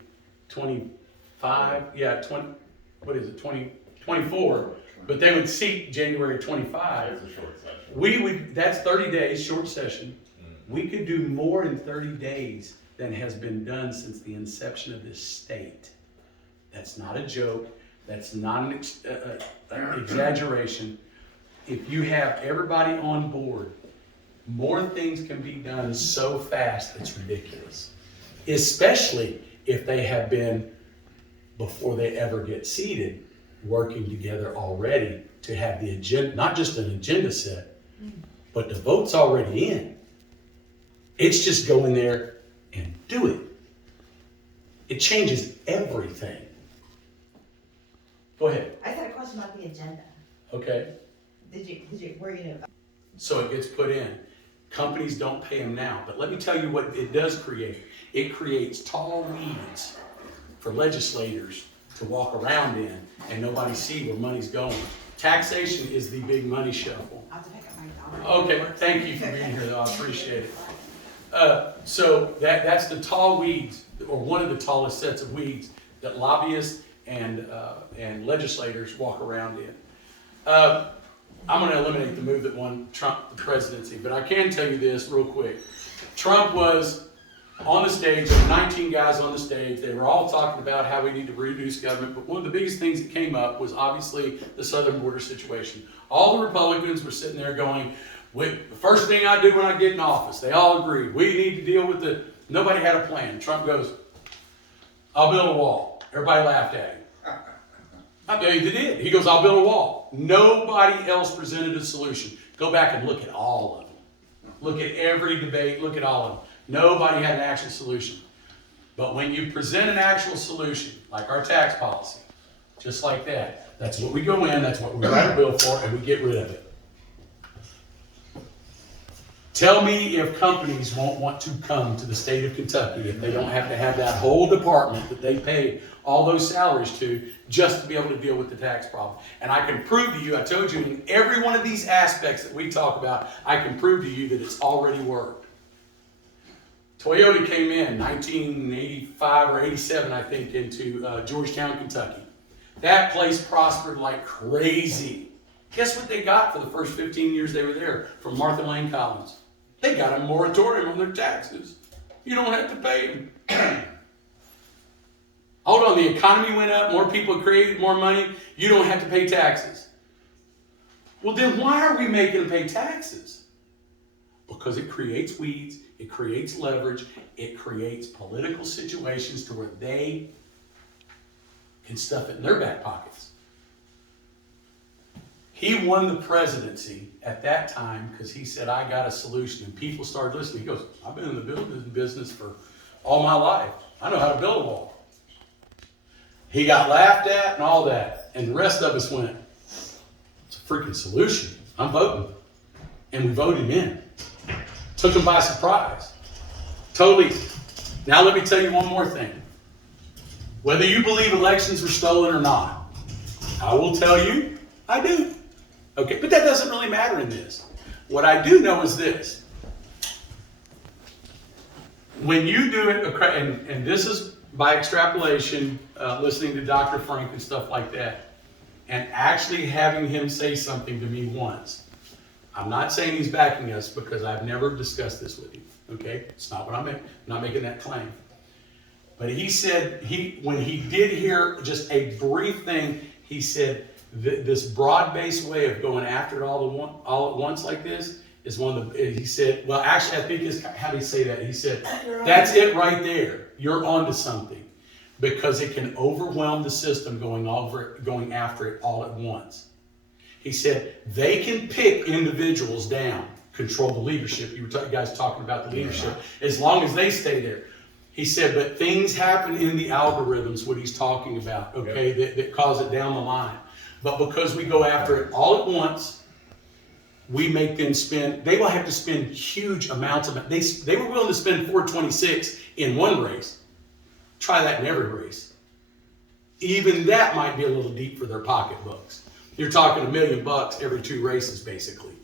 but they would seat January 25. It's a short session. That's 30 days, short session. We could do more in 30 days than has been done since the inception of this state. That's not a joke. That's not an exaggeration. If you have everybody on board, more things can be done so fast, it's ridiculous. Especially if they have been, before they ever get seated, working together already to have the agenda, not just an agenda set, but the vote's already in. It's just go in there and do it. It changes everything. Go ahead. I had a question about the agenda. Okay. Were you know? So it gets put in. Companies don't pay them now, but let me tell you what it does create. It creates tall weeds for legislators to walk around in and nobody see where money's going. Taxation is the big money shuffle. I'll have to pick up my Okay, thank you for being here though, I appreciate it. So that's the tall weeds, or one of the tallest sets of weeds that lobbyists and legislators walk around in. I'm going to eliminate the move that won Trump the presidency, but I can tell you this real quick. Trump was on the stage, there were 19 guys on the stage. They were all talking about how we need to reduce government, but one of the biggest things that came up was obviously the southern border situation. All the Republicans were sitting there going, the first thing I do when I get in office, they all agreed, we need to deal with nobody had a plan. Trump goes, I'll build a wall. Everybody laughed at him. I mean, they did. He goes, I'll build a wall. Nobody else presented a solution. Go back and look at all of them. Look at every debate, look at all of them. Nobody had an actual solution. But when you present an actual solution, like our tax policy, just like that, that's what we go in, that's what we write a bill for, and we get rid of it. Tell me if companies won't want to come to the state of Kentucky if they don't have to have that whole department that they pay all those salaries to just to be able to deal with the tax problem. And I can prove to you, I told you, in every one of these aspects that we talk about, I can prove to you that it's already worked. Toyota came in 1985 or 87, I think, into Georgetown, Kentucky. That place prospered like crazy. Guess what they got for the first 15 years they were there from Martha Lane Collins? They got a moratorium on their taxes. You don't have to pay them. Hold on, the economy went up, more people created more money, you don't have to pay taxes. Well, then why are we making them pay taxes? Because it creates weeds, it creates leverage, it creates political situations to where they can stuff it in their back pockets. He won the presidency at that time because he said, I got a solution. And people started listening. He goes, I've been in the building business for all my life. I know how to build a wall. He got laughed at and all that. And the rest of us went, it's a freaking solution. I'm voting. And we voted him in. Took him by surprise. Totally. Now let me tell you one more thing. Whether you believe elections were stolen or not, I will tell you, I do. Okay, but that doesn't really matter in this. What I do know is this. When you do it, and this is by extrapolation, listening to Dr. Frank and stuff like that, and actually having him say something to me once. I'm not saying he's backing us because I've never discussed this with him. Okay, it's not what I'm not making that claim. But he said when he did hear just a brief thing, he said this broad-based way of going after it all at once like this is one of the. He said, well, actually, I think is how do you say that? He said, that's it right there. You're onto something, because it can overwhelm the system going after it all at once. He said they can pick individuals down, control the leadership. You guys talking about the leadership, as long as they stay there. He said, but things happen in the algorithms, what he's talking about, okay, that cause it down the line. But because we go after it all at once, we make them spend, they will have to spend huge amounts of it. They were willing to spend $426 in one race. Try that in every race. Even that might be a little deep for their pocketbooks. You're talking $1 million every 2 races, basically,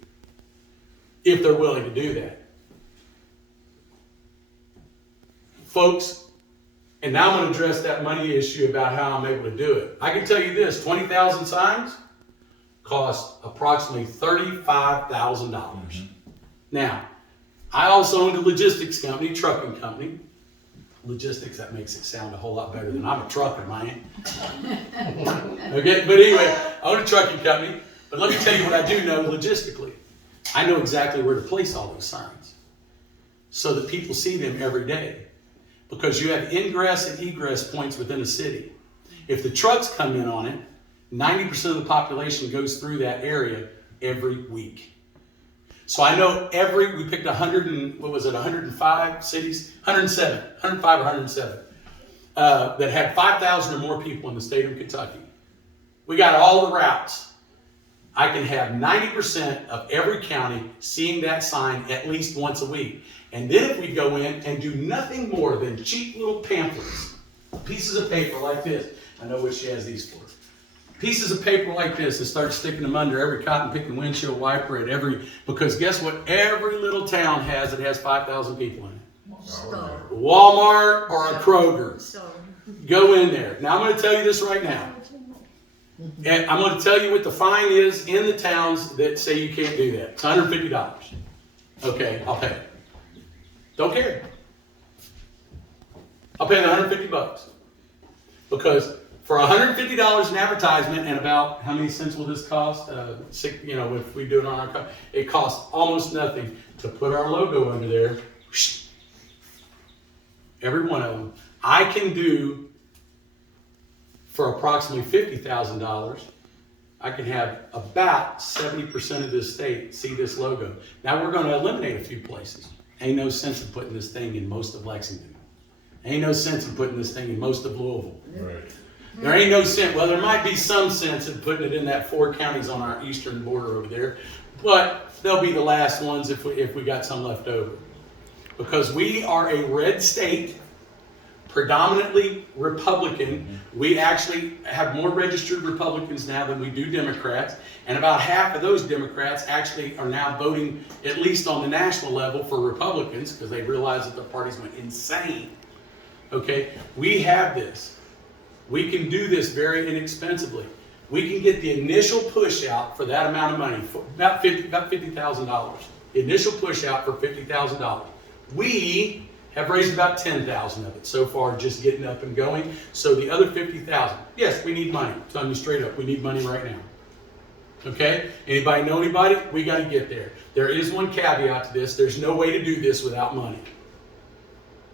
if they're willing to do that. Folks, and now I'm going to address that money issue about how I'm able to do it. I can tell you this, 20,000 signs cost approximately $35,000. Now, I also owned a logistics company, trucking company. Logistics, that makes it sound a whole lot better than I'm a trucker, man. Okay, but anyway, I own a trucking company. But let me tell you what I do know logistically. I know exactly where to place all those signs so that people see them every day. Because you have ingress and egress points within a city. If the trucks come in on it, 90% of the population goes through that area every week. So I know we picked 105 cities? 105 or 107 that had 5,000 or more people in the state of Kentucky. We got all the routes. I can have 90% of every county seeing that sign at least once a week. And then if we go in and do nothing more than cheap little pamphlets, pieces of paper like this. I know what she has these for. Pieces of paper like this and start sticking them under every cotton picking windshield wiper because guess what every little town has that has 5,000 people in it? Walmart or a Kroger. Go in there. Now I'm going to tell you this right now. And I'm going to tell you what the fine is in the towns that say you can't do that. It's $150. Okay, I'll pay it. Don't care. I'll pay the $150. Because for $150 in advertisement and about, how many cents will this cost? If we do it on our, it costs almost nothing to put our logo under there. Every one of them. I can do, for approximately $50,000, I can have about 70% of this state see this logo. Now we're going to eliminate a few places. Ain't no sense in putting this thing in most of Lexington. Ain't no sense in putting this thing in most of Louisville. Right. There ain't no sense. Well, there might be some sense in putting it in that 4 counties on our eastern border over there, but they'll be the last ones if we got some left over. Because we are a red state, predominantly Republican. We actually have more registered Republicans now than we do Democrats, and about half of those Democrats actually are now voting, at least on the national level, for Republicans because they realize that their parties went insane. Okay, we have this. We can do this very inexpensively. We can get the initial push out for that amount of money, for about $50,000. The initial push out for $50,000. We have raised about 10,000 of it so far, just getting up and going. So the other 50,000, yes, we need money. I'm telling you straight up, we need money right now. Okay? Anybody know anybody? We got to get there. There is one caveat to this. There's no way to do this without money.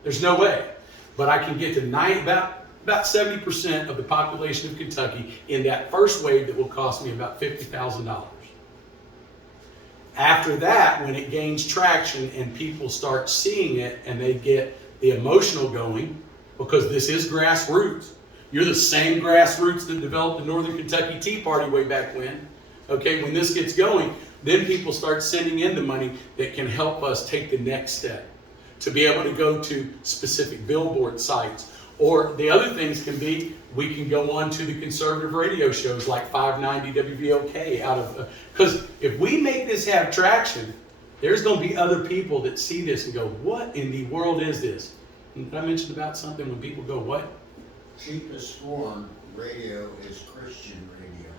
There's no way. But I can get to about 70% of the population of Kentucky in that first wave that will cost me about $50,000. After that, when it gains traction and people start seeing it and they get the emotional going, because this is grassroots. You're the same grassroots that developed the Northern Kentucky Tea Party way back when. Okay, when this gets going, then people start sending in the money that can help us take the next step. To be able to go to specific billboard sites. Or the other things can be, we can go on to the conservative radio shows like 590 WVOK out of, because if we make this have traction, there's going to be other people that see this and go, what in the world is this? Did I mention about something when people go, what? Cheapest form radio is Christian radio.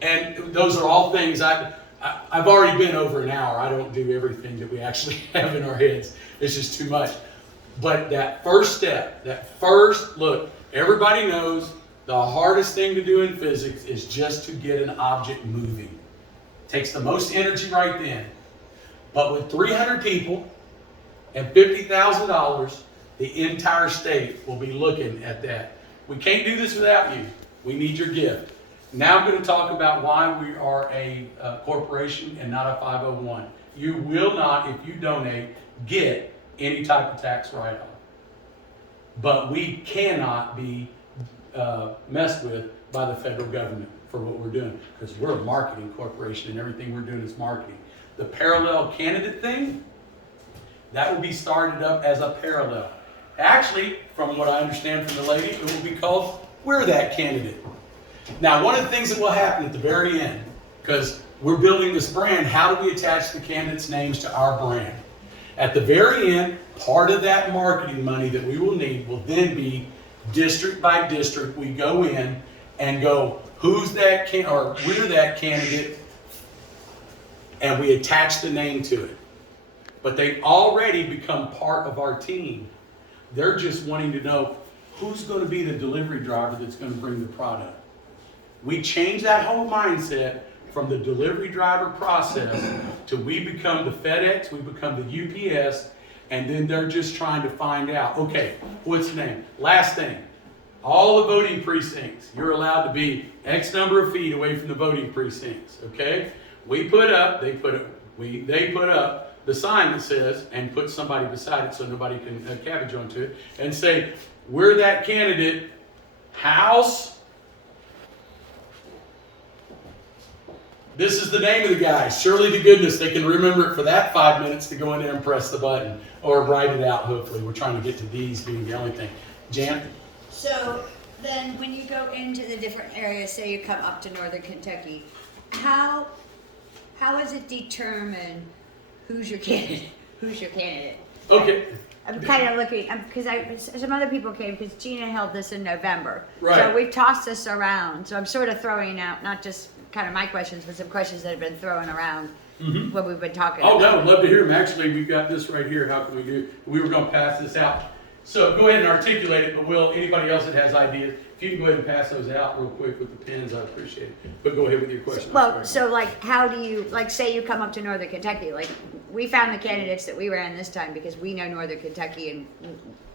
And those are all things I've already been over an hour. I don't do everything that we actually have in our heads. It's just too much. But that first step, that first look, everybody knows the hardest thing to do in physics is just to get an object moving. It takes the most energy right then. But with 300 people and $50,000, the entire state will be looking at that. We can't do this without you. We need your gift. Now I'm going to talk about why we are a corporation and not a 501. You will not, if you donate, get any type of tax write-off. But we cannot be messed with by the federal government for what we're doing, because we're a marketing corporation and everything we're doing is marketing. The parallel candidate thing, that will be started up as a parallel. Actually, from what I understand from the lady, it will be called We're That Candidate. Now, one of the things that will happen at the very end, because we're building this brand, how do we attach the candidates' names to our brand? At the very end, part of that marketing money that we will need will then be district by district. We go in and go, who's that or we're that candidate, and we attach the name to it. But they already become part of our team. They're just wanting to know who's going to be the delivery driver that's going to bring the product. We change that whole mindset from the delivery driver process to we become the FedEx, we become the UPS, and then they're just trying to find out, okay, what's the name? Last thing, all the voting precincts, you're allowed to be X number of feet away from the voting precincts, okay? They put up the sign that says, and put somebody beside it so nobody can cabbage onto it, and say, we're that candidate, house. This is the name of the guy. Surely to goodness they can remember it for that 5 minutes to go in there and press the button. Or write it out, hopefully. We're trying to get to these being the only thing. Jan? So then when you go into the different areas, say you come up to Northern Kentucky, how is it determined who's your candidate? Who's your candidate? Okay. I'm kind of looking, because some other people came, because Gina held this in November. Right. So we've tossed this around. So I'm sort of throwing out, not just kind of my questions, but some questions that have been thrown around when we've been talking Oh, about no, I'd love to hear them. Actually, we've got this right here. How can we do? We were going to pass this out. So go ahead and articulate it, but Will, anybody else that has ideas, if you can go ahead and pass those out real quick with the pens, I'd appreciate it. But go ahead with your question. I'm Well, sorry. so like, how do you, like, say you come up to Northern Kentucky, like, we found the candidates that we ran this time because we know Northern Kentucky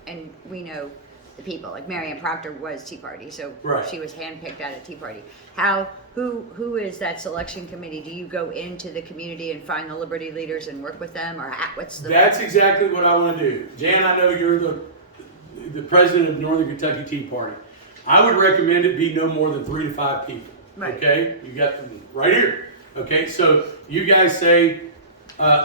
and we know the people. Like Marianne Proctor was Tea Party, so Right. she was handpicked out of Tea Party. Who is that selection committee? Do you go into the community and find the Liberty leaders and work with them, or what's the? That's exactly what I want to do. Jan, I know you're the president of Northern Kentucky Tea Party. I would recommend it be no more than 3 to 5 people. Right. Okay? You got them right here. Okay, so you guys say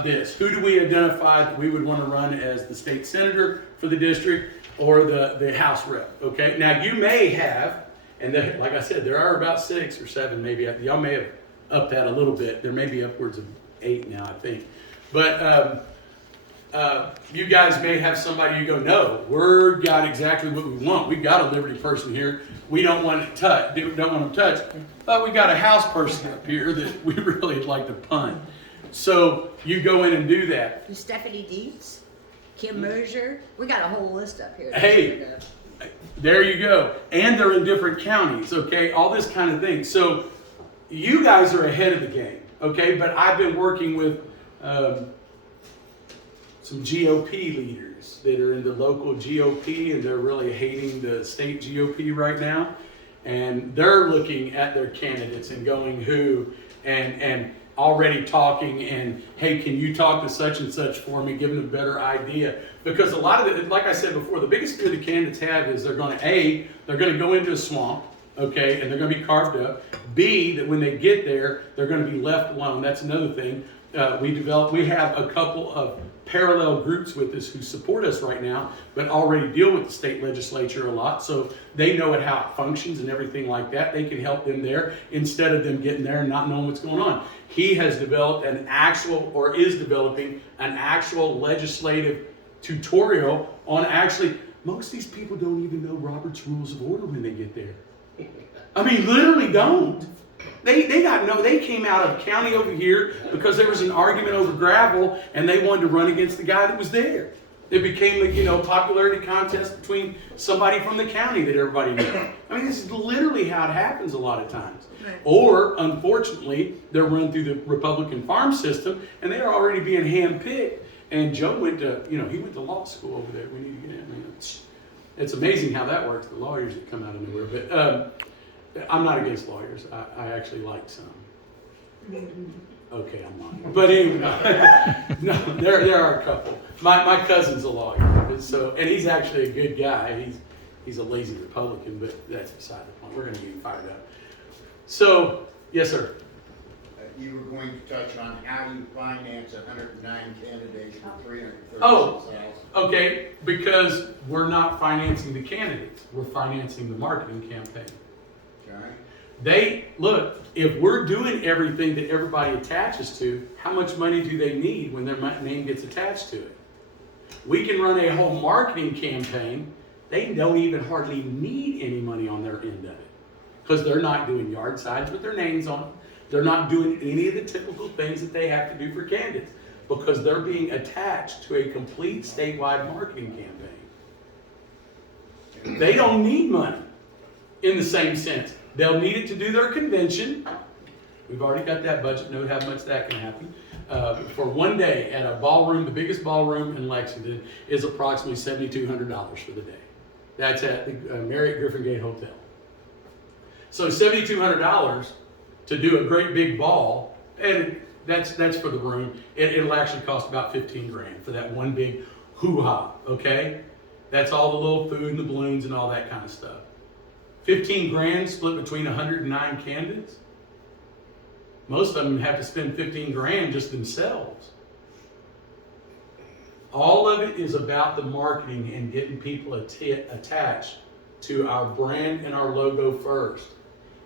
this. Who do we identify that we would want to run as the state senator for the district or the House rep? Okay, now you may have, and like I said, there are about 6 or 7 maybe. Y'all may have upped that a little bit. There may be upwards of 8 now, I think. But you guys may have somebody you go, no, we've got exactly what we want. We've got a Liberty person here. We don't want it touched. Don't want them touched. But we got a House person up here that we really like to punt. So you go in and do that. Stephanie Dietz, Kim Mercer. We got a whole list up here. Hey. There you go. And they're in different counties, okay? All this kind of thing. So you guys are ahead of the game, okay? But I've been working with some GOP leaders that are in the local GOP, and they're really hating the state GOP right now. And they're looking at their candidates and going who, and already talking and, hey, can you talk to such and such for me, give them a better idea. Because a lot of it, like I said before, the biggest fear the candidates have is they're going to go into a swamp, okay, and they're going to be carved up. B, that when they get there, they're going to be left alone. That's another thing. We have a couple of parallel groups with us who support us right now, but already deal with the state legislature a lot, so they know how it functions and everything like that. They can help them there instead of them getting there and not knowing what's going on. He has developed is developing an actual legislative tutorial on most of these people don't even know Robert's Rules of Order when they get there. I mean, literally don't. They came out of county over here because there was an argument over gravel and they wanted to run against the guy that was there. It became a popularity contest between somebody from the county that everybody knew. I mean, this is literally how it happens a lot of times. Right. Or, unfortunately, they're run through the Republican farm system and they're already being handpicked. And Joe went to law school over there. We need to get him. I mean, it's amazing how that works. The lawyers that come out of nowhere. But I'm not against lawyers. I actually like some. Okay, I'm lying. But anyway, no, there are a couple. My cousin's a lawyer, and he's actually a good guy. He's a lazy Republican, but that's beside the point. We're going to get him fired up. So, yes, sir. You were going to touch on how you finance 109 candidates for $336,000. Oh, okay, because we're not financing the candidates. We're financing the marketing campaign. Okay. If we're doing everything that everybody attaches to, how much money do they need when their name gets attached to it? We can run a whole marketing campaign. They don't even hardly need any money on their end of it because they're not doing yard signs with their names on it. They're not doing any of the typical things that they have to do for candidates because they're being attached to a complete statewide marketing campaign. They don't need money in the same sense. They'll need it to do their convention. We've already got that budget, know how much that can happen. For one day at a ballroom, the biggest ballroom in Lexington is approximately $7,200 for the day. That's at the Marriott Griffin Gate Hotel. So $7,200 to do a great big ball, and that's for the room. It'll actually cost about $15,000 for that one big hoo-ha, okay? That's all the little food and the balloons and all that kind of stuff. $15,000 split between 109 candidates. Most of them have to spend $15,000 just themselves. All of it is about the marketing and getting people attached to our brand and our logo first.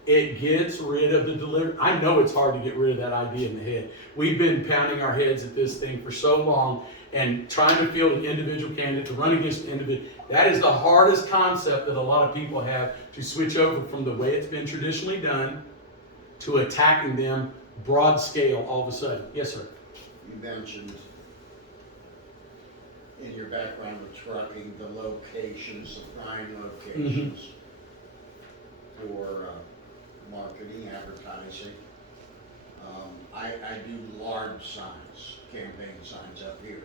It gets rid of the delivery. I know it's hard to get rid of that idea in the head. We've been pounding our heads at this thing for so long and trying to field an individual candidate to run against an individual. That is the hardest concept that a lot of people have to switch over from the way it's been traditionally done to attacking them broad scale all of a sudden. Yes, sir. You mentioned in your background with trucking, the locations, the prime locations for marketing, advertising. I do large signs, campaign signs up here.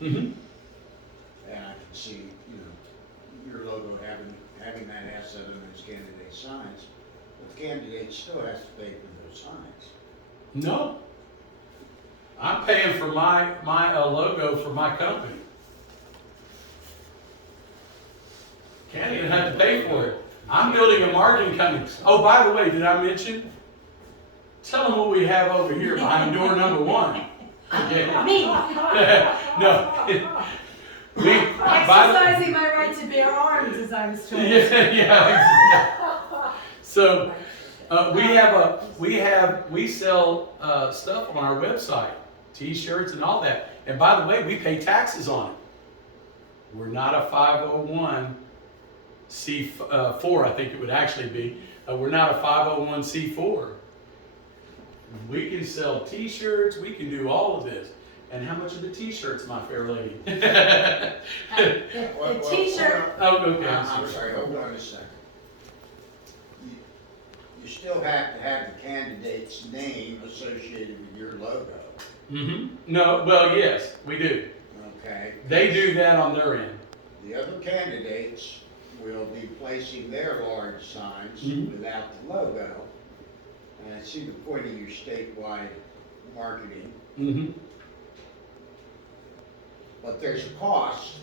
Mm-hmm. And I can see, you know, your logo having that asset on those candidate signs. But the candidate still has to pay for those signs. No. I'm paying for my logo for my company. Candidate didn't have to pay for it. I'm building a marketing company. Oh, by the way, did I mention? Tell them what we have over here behind door number 1. Okay. No. Exercising my right to bear arms, as I was told. Yeah. So we sell stuff on our website, T-shirts and all that. And by the way, we pay taxes on it. We're not a 501c4, I think it would actually be. We're not a 501c4. We can sell T-shirts. We can do all of this. And how much are the T-shirts, my fair lady? The T-shirt. Oh, okay. I'm sorry, hold on a second. You still have to have the candidate's name associated with your logo, Mm-hmm. No, well, yes, we do. okay? They do that on their end. The other candidates will be placing their large signs Mhm. without the logo. And I see the point of your statewide marketing, Mm-hmm. but there's a cost,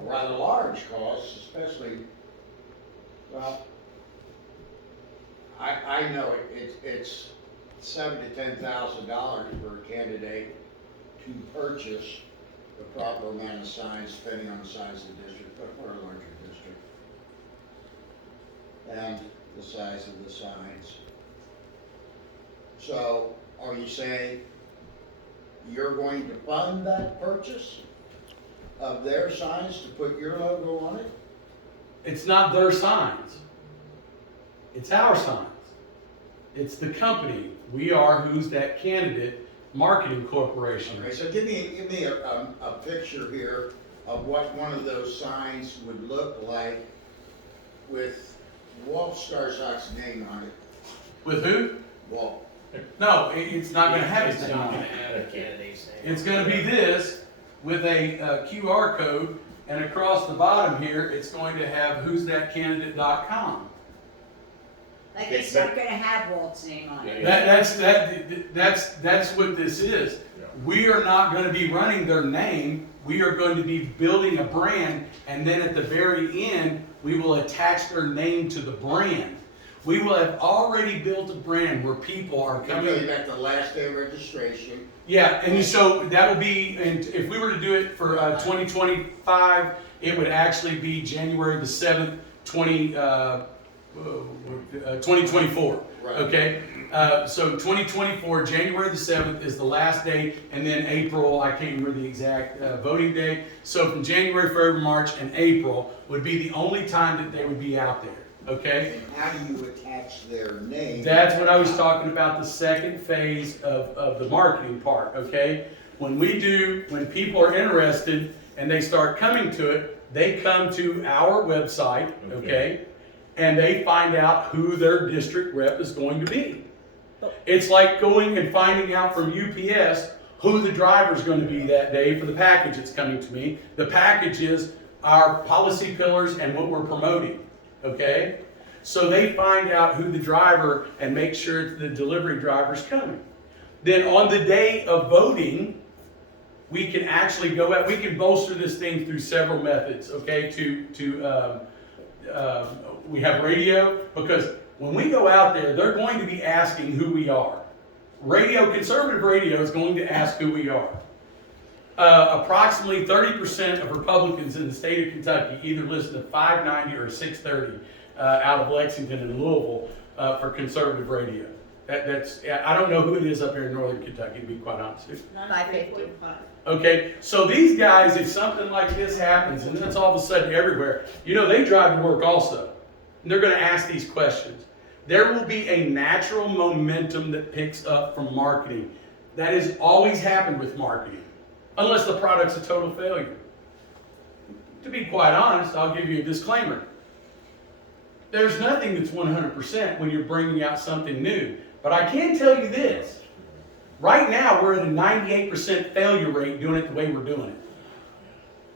a rather large cost, especially, well, I know it's $7,000 to $10,000 for a candidate to purchase the proper amount of signs, depending on the size of the district, but for a larger district. And the size of the signs. So, are you saying you're going to fund that purchase of their signs to put your logo on it? It's not their signs. It's our signs. It's the company. We are Who's That Candidate Marketing Corporation. Okay, so give me a picture here of what one of those signs would look like with Walt Starsock's name on it. With who? Walt. No, it's not going to have his name on it. It's going to be this with a QR code, and across the bottom here, it's going to have who's that candidate.com. Like it's not gonna have Walt's name on it. That's what this is. We are not going to be running their name. We are going to be building a brand, and then at the very end, we will attach their name to the brand. We will have already built a brand where people are coming. Coming at the last day of registration. Yeah, and so that will be, and if we were to do it for 2025, it would actually be January the 7th, 2024. Right. Okay, so 2024, January the 7th is the last day, and then April, I can't remember the exact voting day. So from January, February, March, and April would be the only time that they would be out there. Okay? And how do you attach their name? That's what I was talking about, the second phase of the marketing part, okay? When people are interested and they start coming to it, they come to our website, okay? And they find out who their district rep is going to be. It's like going and finding out from UPS who the driver's going to be that day for the package that's coming to me. The package is our policy pillars and what we're promoting. Okay? So they find out who the driver and make sure the delivery driver's coming. Then on the day of voting, we can actually go out, we can bolster this thing through several methods, okay? We have radio, because when we go out there, they're going to be asking who we are. Conservative radio is going to ask who we are. Approximately 30% of Republicans in the state of Kentucky either listen to 590 or 630 out of Lexington and Louisville for conservative radio. I don't know who it is up here in northern Kentucky, to be quite honest with you. 550. Okay, so these guys, if something like this happens, and it's all of a sudden everywhere, they drive to work also. And they're going to ask these questions. There will be a natural momentum that picks up from marketing. That has always happened with marketing. unless the product's a total failure. To be quite honest, I'll give you a disclaimer. There's nothing that's 100% when you're bringing out something new. But I can tell you this. Right now, we're at a 98% failure rate doing it the way we're doing it.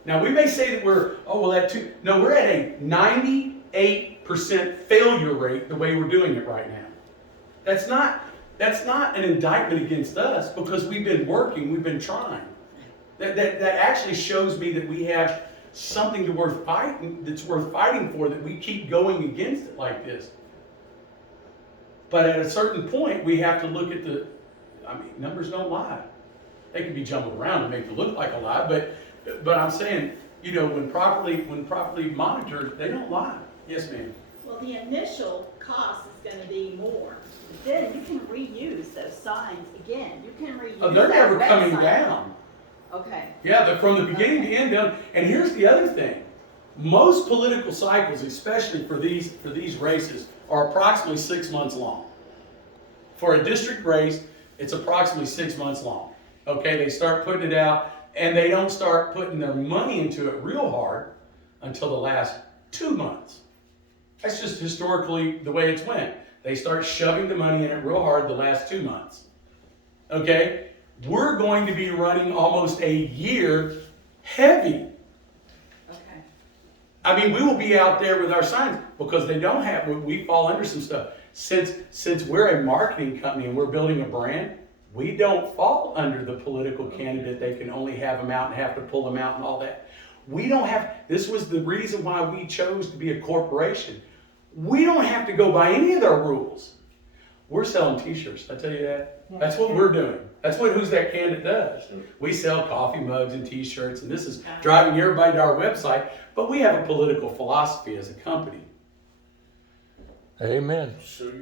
Now, we may say that we're, oh, well, that too. No, we're at a 98% failure rate the way we're doing it right now. That's not an indictment against us because we've been working, we've been trying. That actually shows me that we have something that's worth fighting for, that we keep going against it like this. But at a certain point, we have to look at numbers don't lie. They can be jumbled around to make it look like a lie, but I'm saying, when properly monitored, they don't lie. Yes, ma'am. Well, the initial cost is gonna be more. But then you can reuse those signs again. You can reuse Oh, they're that never red coming sign. down. Okay. Yeah, they're from the beginning to end down. And here's the other thing. Most political cycles, especially for these races, are approximately 6 months long. For a district race, it's approximately 6 months long. Okay, they start putting it out, and they don't start putting their money into it real hard until the last 2 months. That's just historically the way it's went. They start shoving the money in it real hard the last 2 months. Okay? We're going to be running almost a year heavy. Okay. I mean, we will be out there with our signs because we fall under some stuff. Since we're a marketing company and we're building a brand, we don't fall under the political candidate. They can only have them out and have to pull them out and all that. This was the reason why we chose to be a corporation. We don't have to go by any of their rules. We're selling t-shirts, I tell you that. That's what we're doing. That's what Who's That Candidate does. We sell coffee mugs and t-shirts, and this is driving everybody to our website, but we have a political philosophy as a company. Amen. So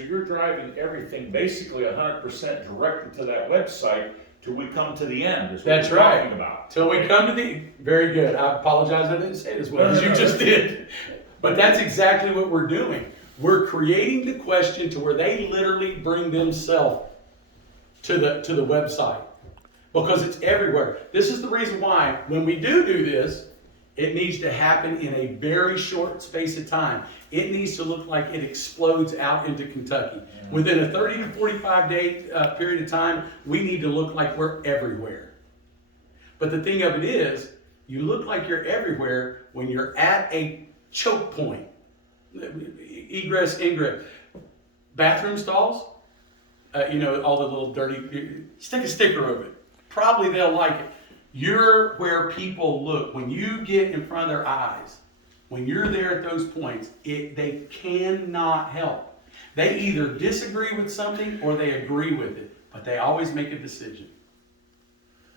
you're driving everything basically 100% directly to that website till we come to the end, is what That's we're right. talking about. Till we come to very good. I apologize I didn't say it as well as you just did. But that's exactly what we're doing. We're creating the question to where they literally bring themselves to the website because it's everywhere. This is the reason why when we do this, it needs to happen in a very short space of time. It needs to look like it explodes out into Kentucky. Within a 30 to 45 day period of time, we need to look like we're everywhere. But the thing of it is, you look like you're everywhere when you're at a choke point. Egress, ingress. Bathroom stalls, all the little dirty, stick a sticker over it. Probably they'll like it. You're where people look. When you get in front of their eyes, when you're there at those points, they cannot help. They either disagree with something or they agree with it, but they always make a decision.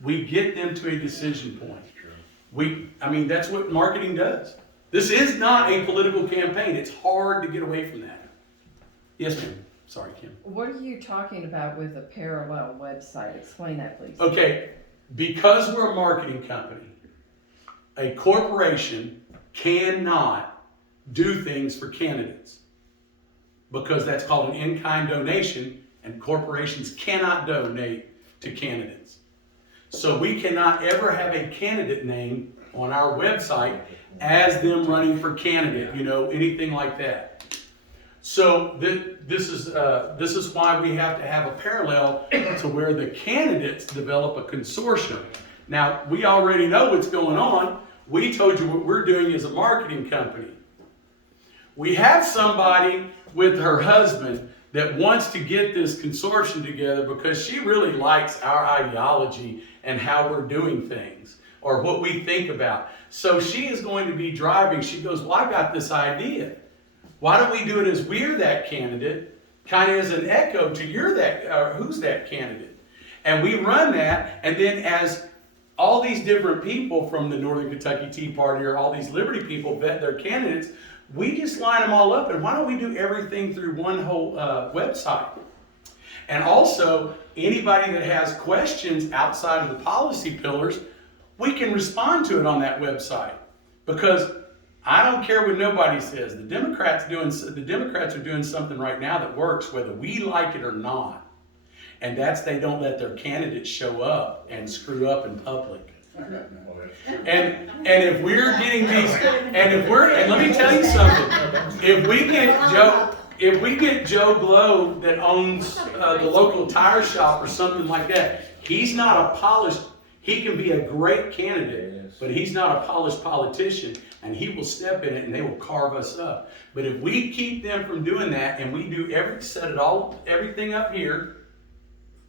We get them to a decision point. That's what marketing does. This is not a political campaign. It's hard to get away from that. Yes, ma'am. Sorry, Kim. What are you talking about with a parallel website? Explain that, please. Okay, because we're a marketing company, a corporation cannot do things for candidates because that's called an in-kind donation, and corporations cannot donate to candidates. So we cannot ever have a candidate name on our website as them running for candidate, anything like that. So this is why we have to have a parallel to where the candidates develop a consortium. Now, we already know what's going on. We told you what we're doing as a marketing company. We have somebody with her husband that wants to get this consortium together because she really likes our ideology and how we're doing things or what we think about. So she is going to be driving. She goes, well, I got this idea. Why don't we do it as we're that candidate, kind of as an echo to you're that, who's that candidate? And we run that, and then as all these different people from the Northern Kentucky Tea Party or all these Liberty people vet their candidates, we just line them all up, and why don't we do everything through one whole website? And also, anybody that has questions outside of the policy pillars, we can respond to it on that website. Because I don't care what nobody says. The Democrats are doing something right now that works, whether we like it or not. and that's they don't let their candidates show up and screw up in public. And if we're getting these, and let me tell you something, if we get Joe Blow that owns the local tire shop or something like that, he's not a polished, he can be a great candidate, but he's not a polished politician, and he will step in it and they will carve us up. But if we keep them from doing that, and we do everything up here,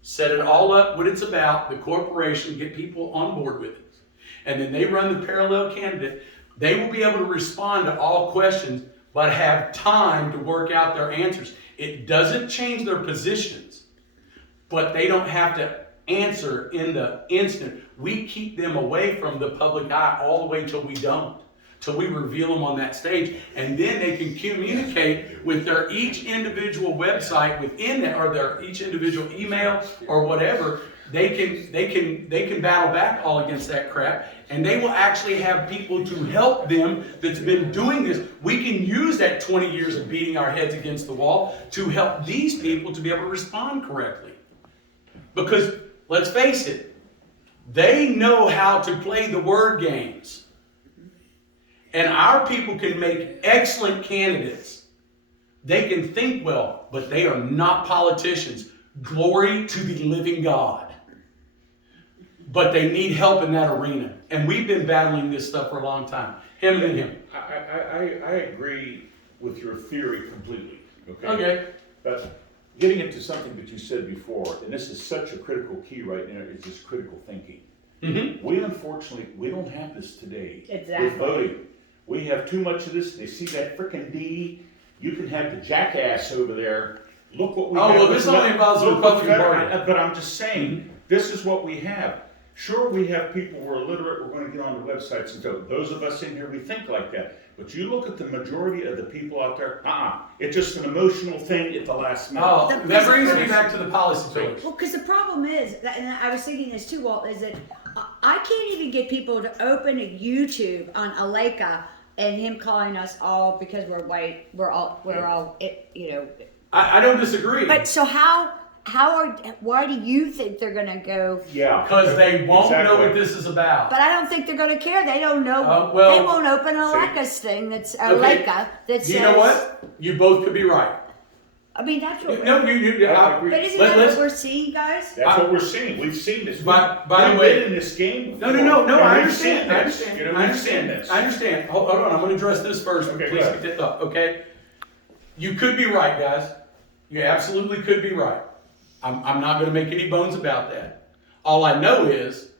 set it all up what it's about, the corporation, get people on board with it, and then they run the parallel candidate, they will be able to respond to all questions, but have time to work out their answers. It doesn't change their positions, but they don't have to answer in the instant. We keep them away from the public eye all the way till we don't, till we reveal them on that stage, and then they can communicate with their each individual website within that, or their each individual email or whatever. They can battle back all against that crap, and they will actually have people to help them that's been doing this. We can use that 20 years of beating our heads against the wall to help these people to be able to respond correctly. Because let's face it, they know how to play the word games. And our people can make excellent candidates. They can think well, but they are not politicians. Glory to the living God. But they need help in that arena. And we've been battling this stuff for a long time. Him and him. I agree with your theory completely. Okay. But getting into something that you said before, and this is such a critical key right now, is this critical thinking. Mm-hmm. We unfortunately, we don't have this today. Exactly. With voting. We have too much of this. They see that frickin' D. You can have the jackass over there. Look what we have. Oh, well, this only involves the Republican Party. But I'm just saying, this is what we have. Sure, we have people who are illiterate, we're going to get on the websites and go, those of us in here, we think like that. But you look at the majority of the people out there, it's just an emotional thing at the last minute. Oh, that brings me back to the policy pillars. Well, because the problem is, and I was thinking this too, Walt, is that I can't even get people to open a YouTube on Aleka and him calling us all, because we're white, we're all, you know. I don't disagree. But so why do you think they're gonna go? Yeah. Because they won't know Exactly. what this is about. But I don't think they're gonna care. They don't know. Well, they won't open Aleka's thing. That's Aleka. That says. You know what? You both could be right. I mean, that's what. No, But isn't that what we're seeing, guys? That's what we're seeing. We've seen this. By We've the way, been in this game. No, before. I And we've seen understand. I this. understand. You know, I we've seen understand. this. I understand. Hold on. I'm going to address this first. Okay, Please go get that thought. Okay. You could be right, guys. You absolutely could be right. I'm not going to make any bones about that. All I know is,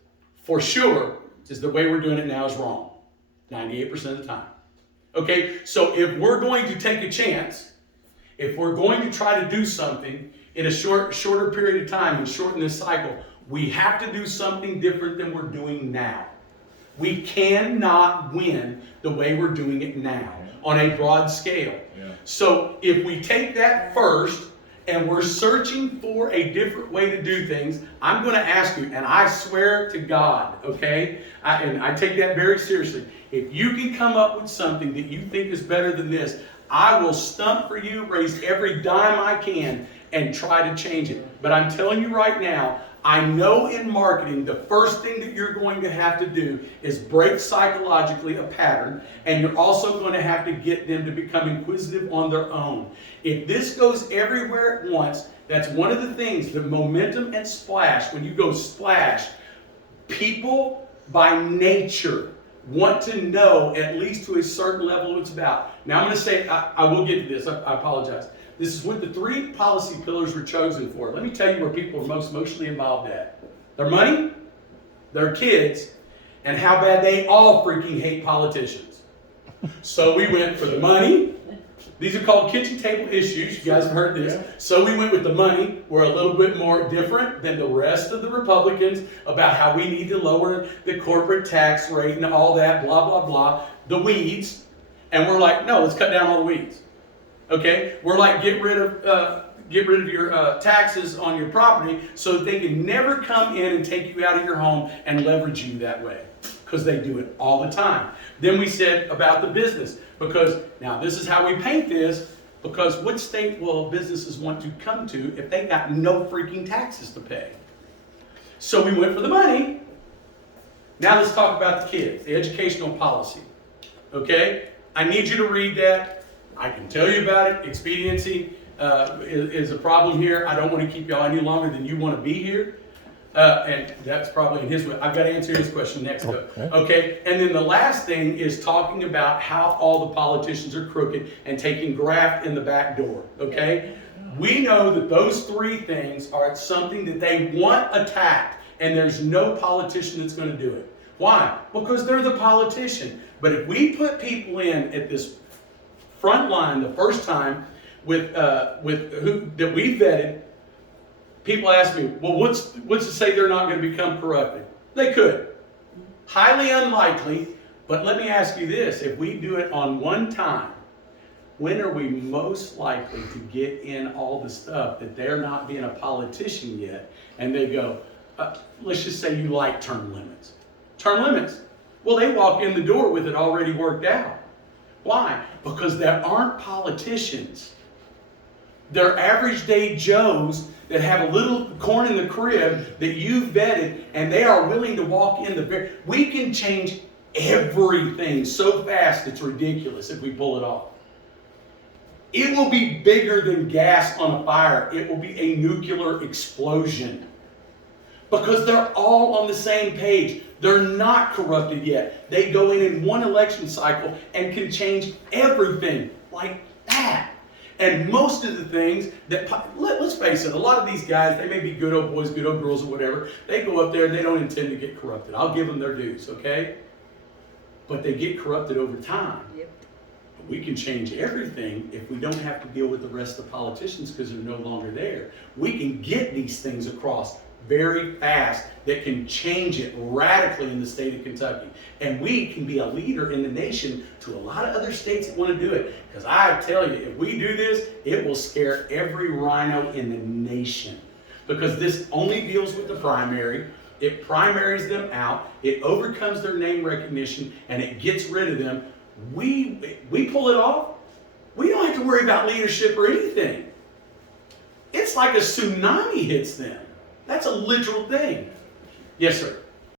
for sure, is the way we're doing it now is wrong. 98% of the time. Okay, so if we're going to take a chance, if we're going to try to do something in a shorter period of time and shorten this cycle, we have to do something different than we're doing now. We cannot win the way we're doing it now on a broad scale. Yeah. So if we take that first, and we're searching for a different way to do things, I'm going to ask you, and I swear to God, okay, and I take that very seriously, if you can come up with something that you think is better than this, I will stump for you, raise every dime I can, and try to change it. But I'm telling you right now, I know in marketing, the first thing that you're going to have to do is break psychologically a pattern, and you're also going to have to get them to become inquisitive on their own. If this goes everywhere at once, that's one of the things, the momentum and splash. When you go splash, people by nature want to know at least to a certain level what it's about. Now I'm going to say, I will get to this, I apologize. This is what the 3 policy pillars were chosen for. Let me tell you where people are most emotionally involved at. Their money, their kids, and how bad they all freaking hate politicians. So we went for the money. These are called kitchen table issues. You guys have heard this. Yeah. So we went with the money. We're a little bit more different than the rest of the Republicans about how we need to lower the corporate tax rate and all that, blah, blah, blah. The weeds. And we're like, no, let's cut down all the weeds. Okay? We're like, get rid of your taxes on your property so that they can never come in and take you out of your home and leverage you that way. Because they do it all the time. Then we said about the business. Because now this is how we paint this. Because what state will businesses want to come to if they got no freaking taxes to pay? So we went for the money. Now let's talk about the kids, the educational policy. Okay? I need you to read that. I can tell you about it. Expediency is a problem here. I don't want to keep y'all any longer than you want to be here. And that's probably in his way. I've got to answer his question next though. Okay? And then the last thing is talking about how all the politicians are crooked and taking graft in the back door. Okay? We know that those three things are something that they want attacked, and there's no politician that's going to do it. Why? Because they're the politician. But if we put people in at this front line the first time with who that we vetted, people ask me, well, what's to say they're not going to become corrupted? They could. Highly unlikely, but let me ask you this. If we do it on one time, when are we most likely to get in all the stuff that they're not being a politician yet, and they go, let's just say you like term limits. Term limits. Well, they walk in the door with it already worked out. Why? Because there aren't politicians. They're average day Joes that have a little corn in the crib that you've vetted, and they are willing to walk in the... We can change everything so fast it's ridiculous if we pull it off. It will be bigger than gas on a fire. It will be a nuclear explosion. Because they're all on the same page. They're not corrupted yet. They go in one election cycle and can change everything like that. And most of the things that, let's face it, a lot of these guys, they may be good old boys, good old girls, or whatever. They go up there and they don't intend to get corrupted. I'll give them their dues, okay? But they get corrupted over time. Yep. We can change everything if we don't have to deal with the rest of the politicians because they're no longer there. We can get these things across very fast that can change it radically in the state of Kentucky. And we can be a leader in the nation to a lot of other states that want to do it. Because I tell you, if we do this, it will scare every rhino in the nation. Because this only deals with the primary. It primaries them out. It overcomes their name recognition and it gets rid of them. We pull it off. We don't have to worry about leadership or anything. It's like a tsunami hits them. That's a literal thing. Yes, sir.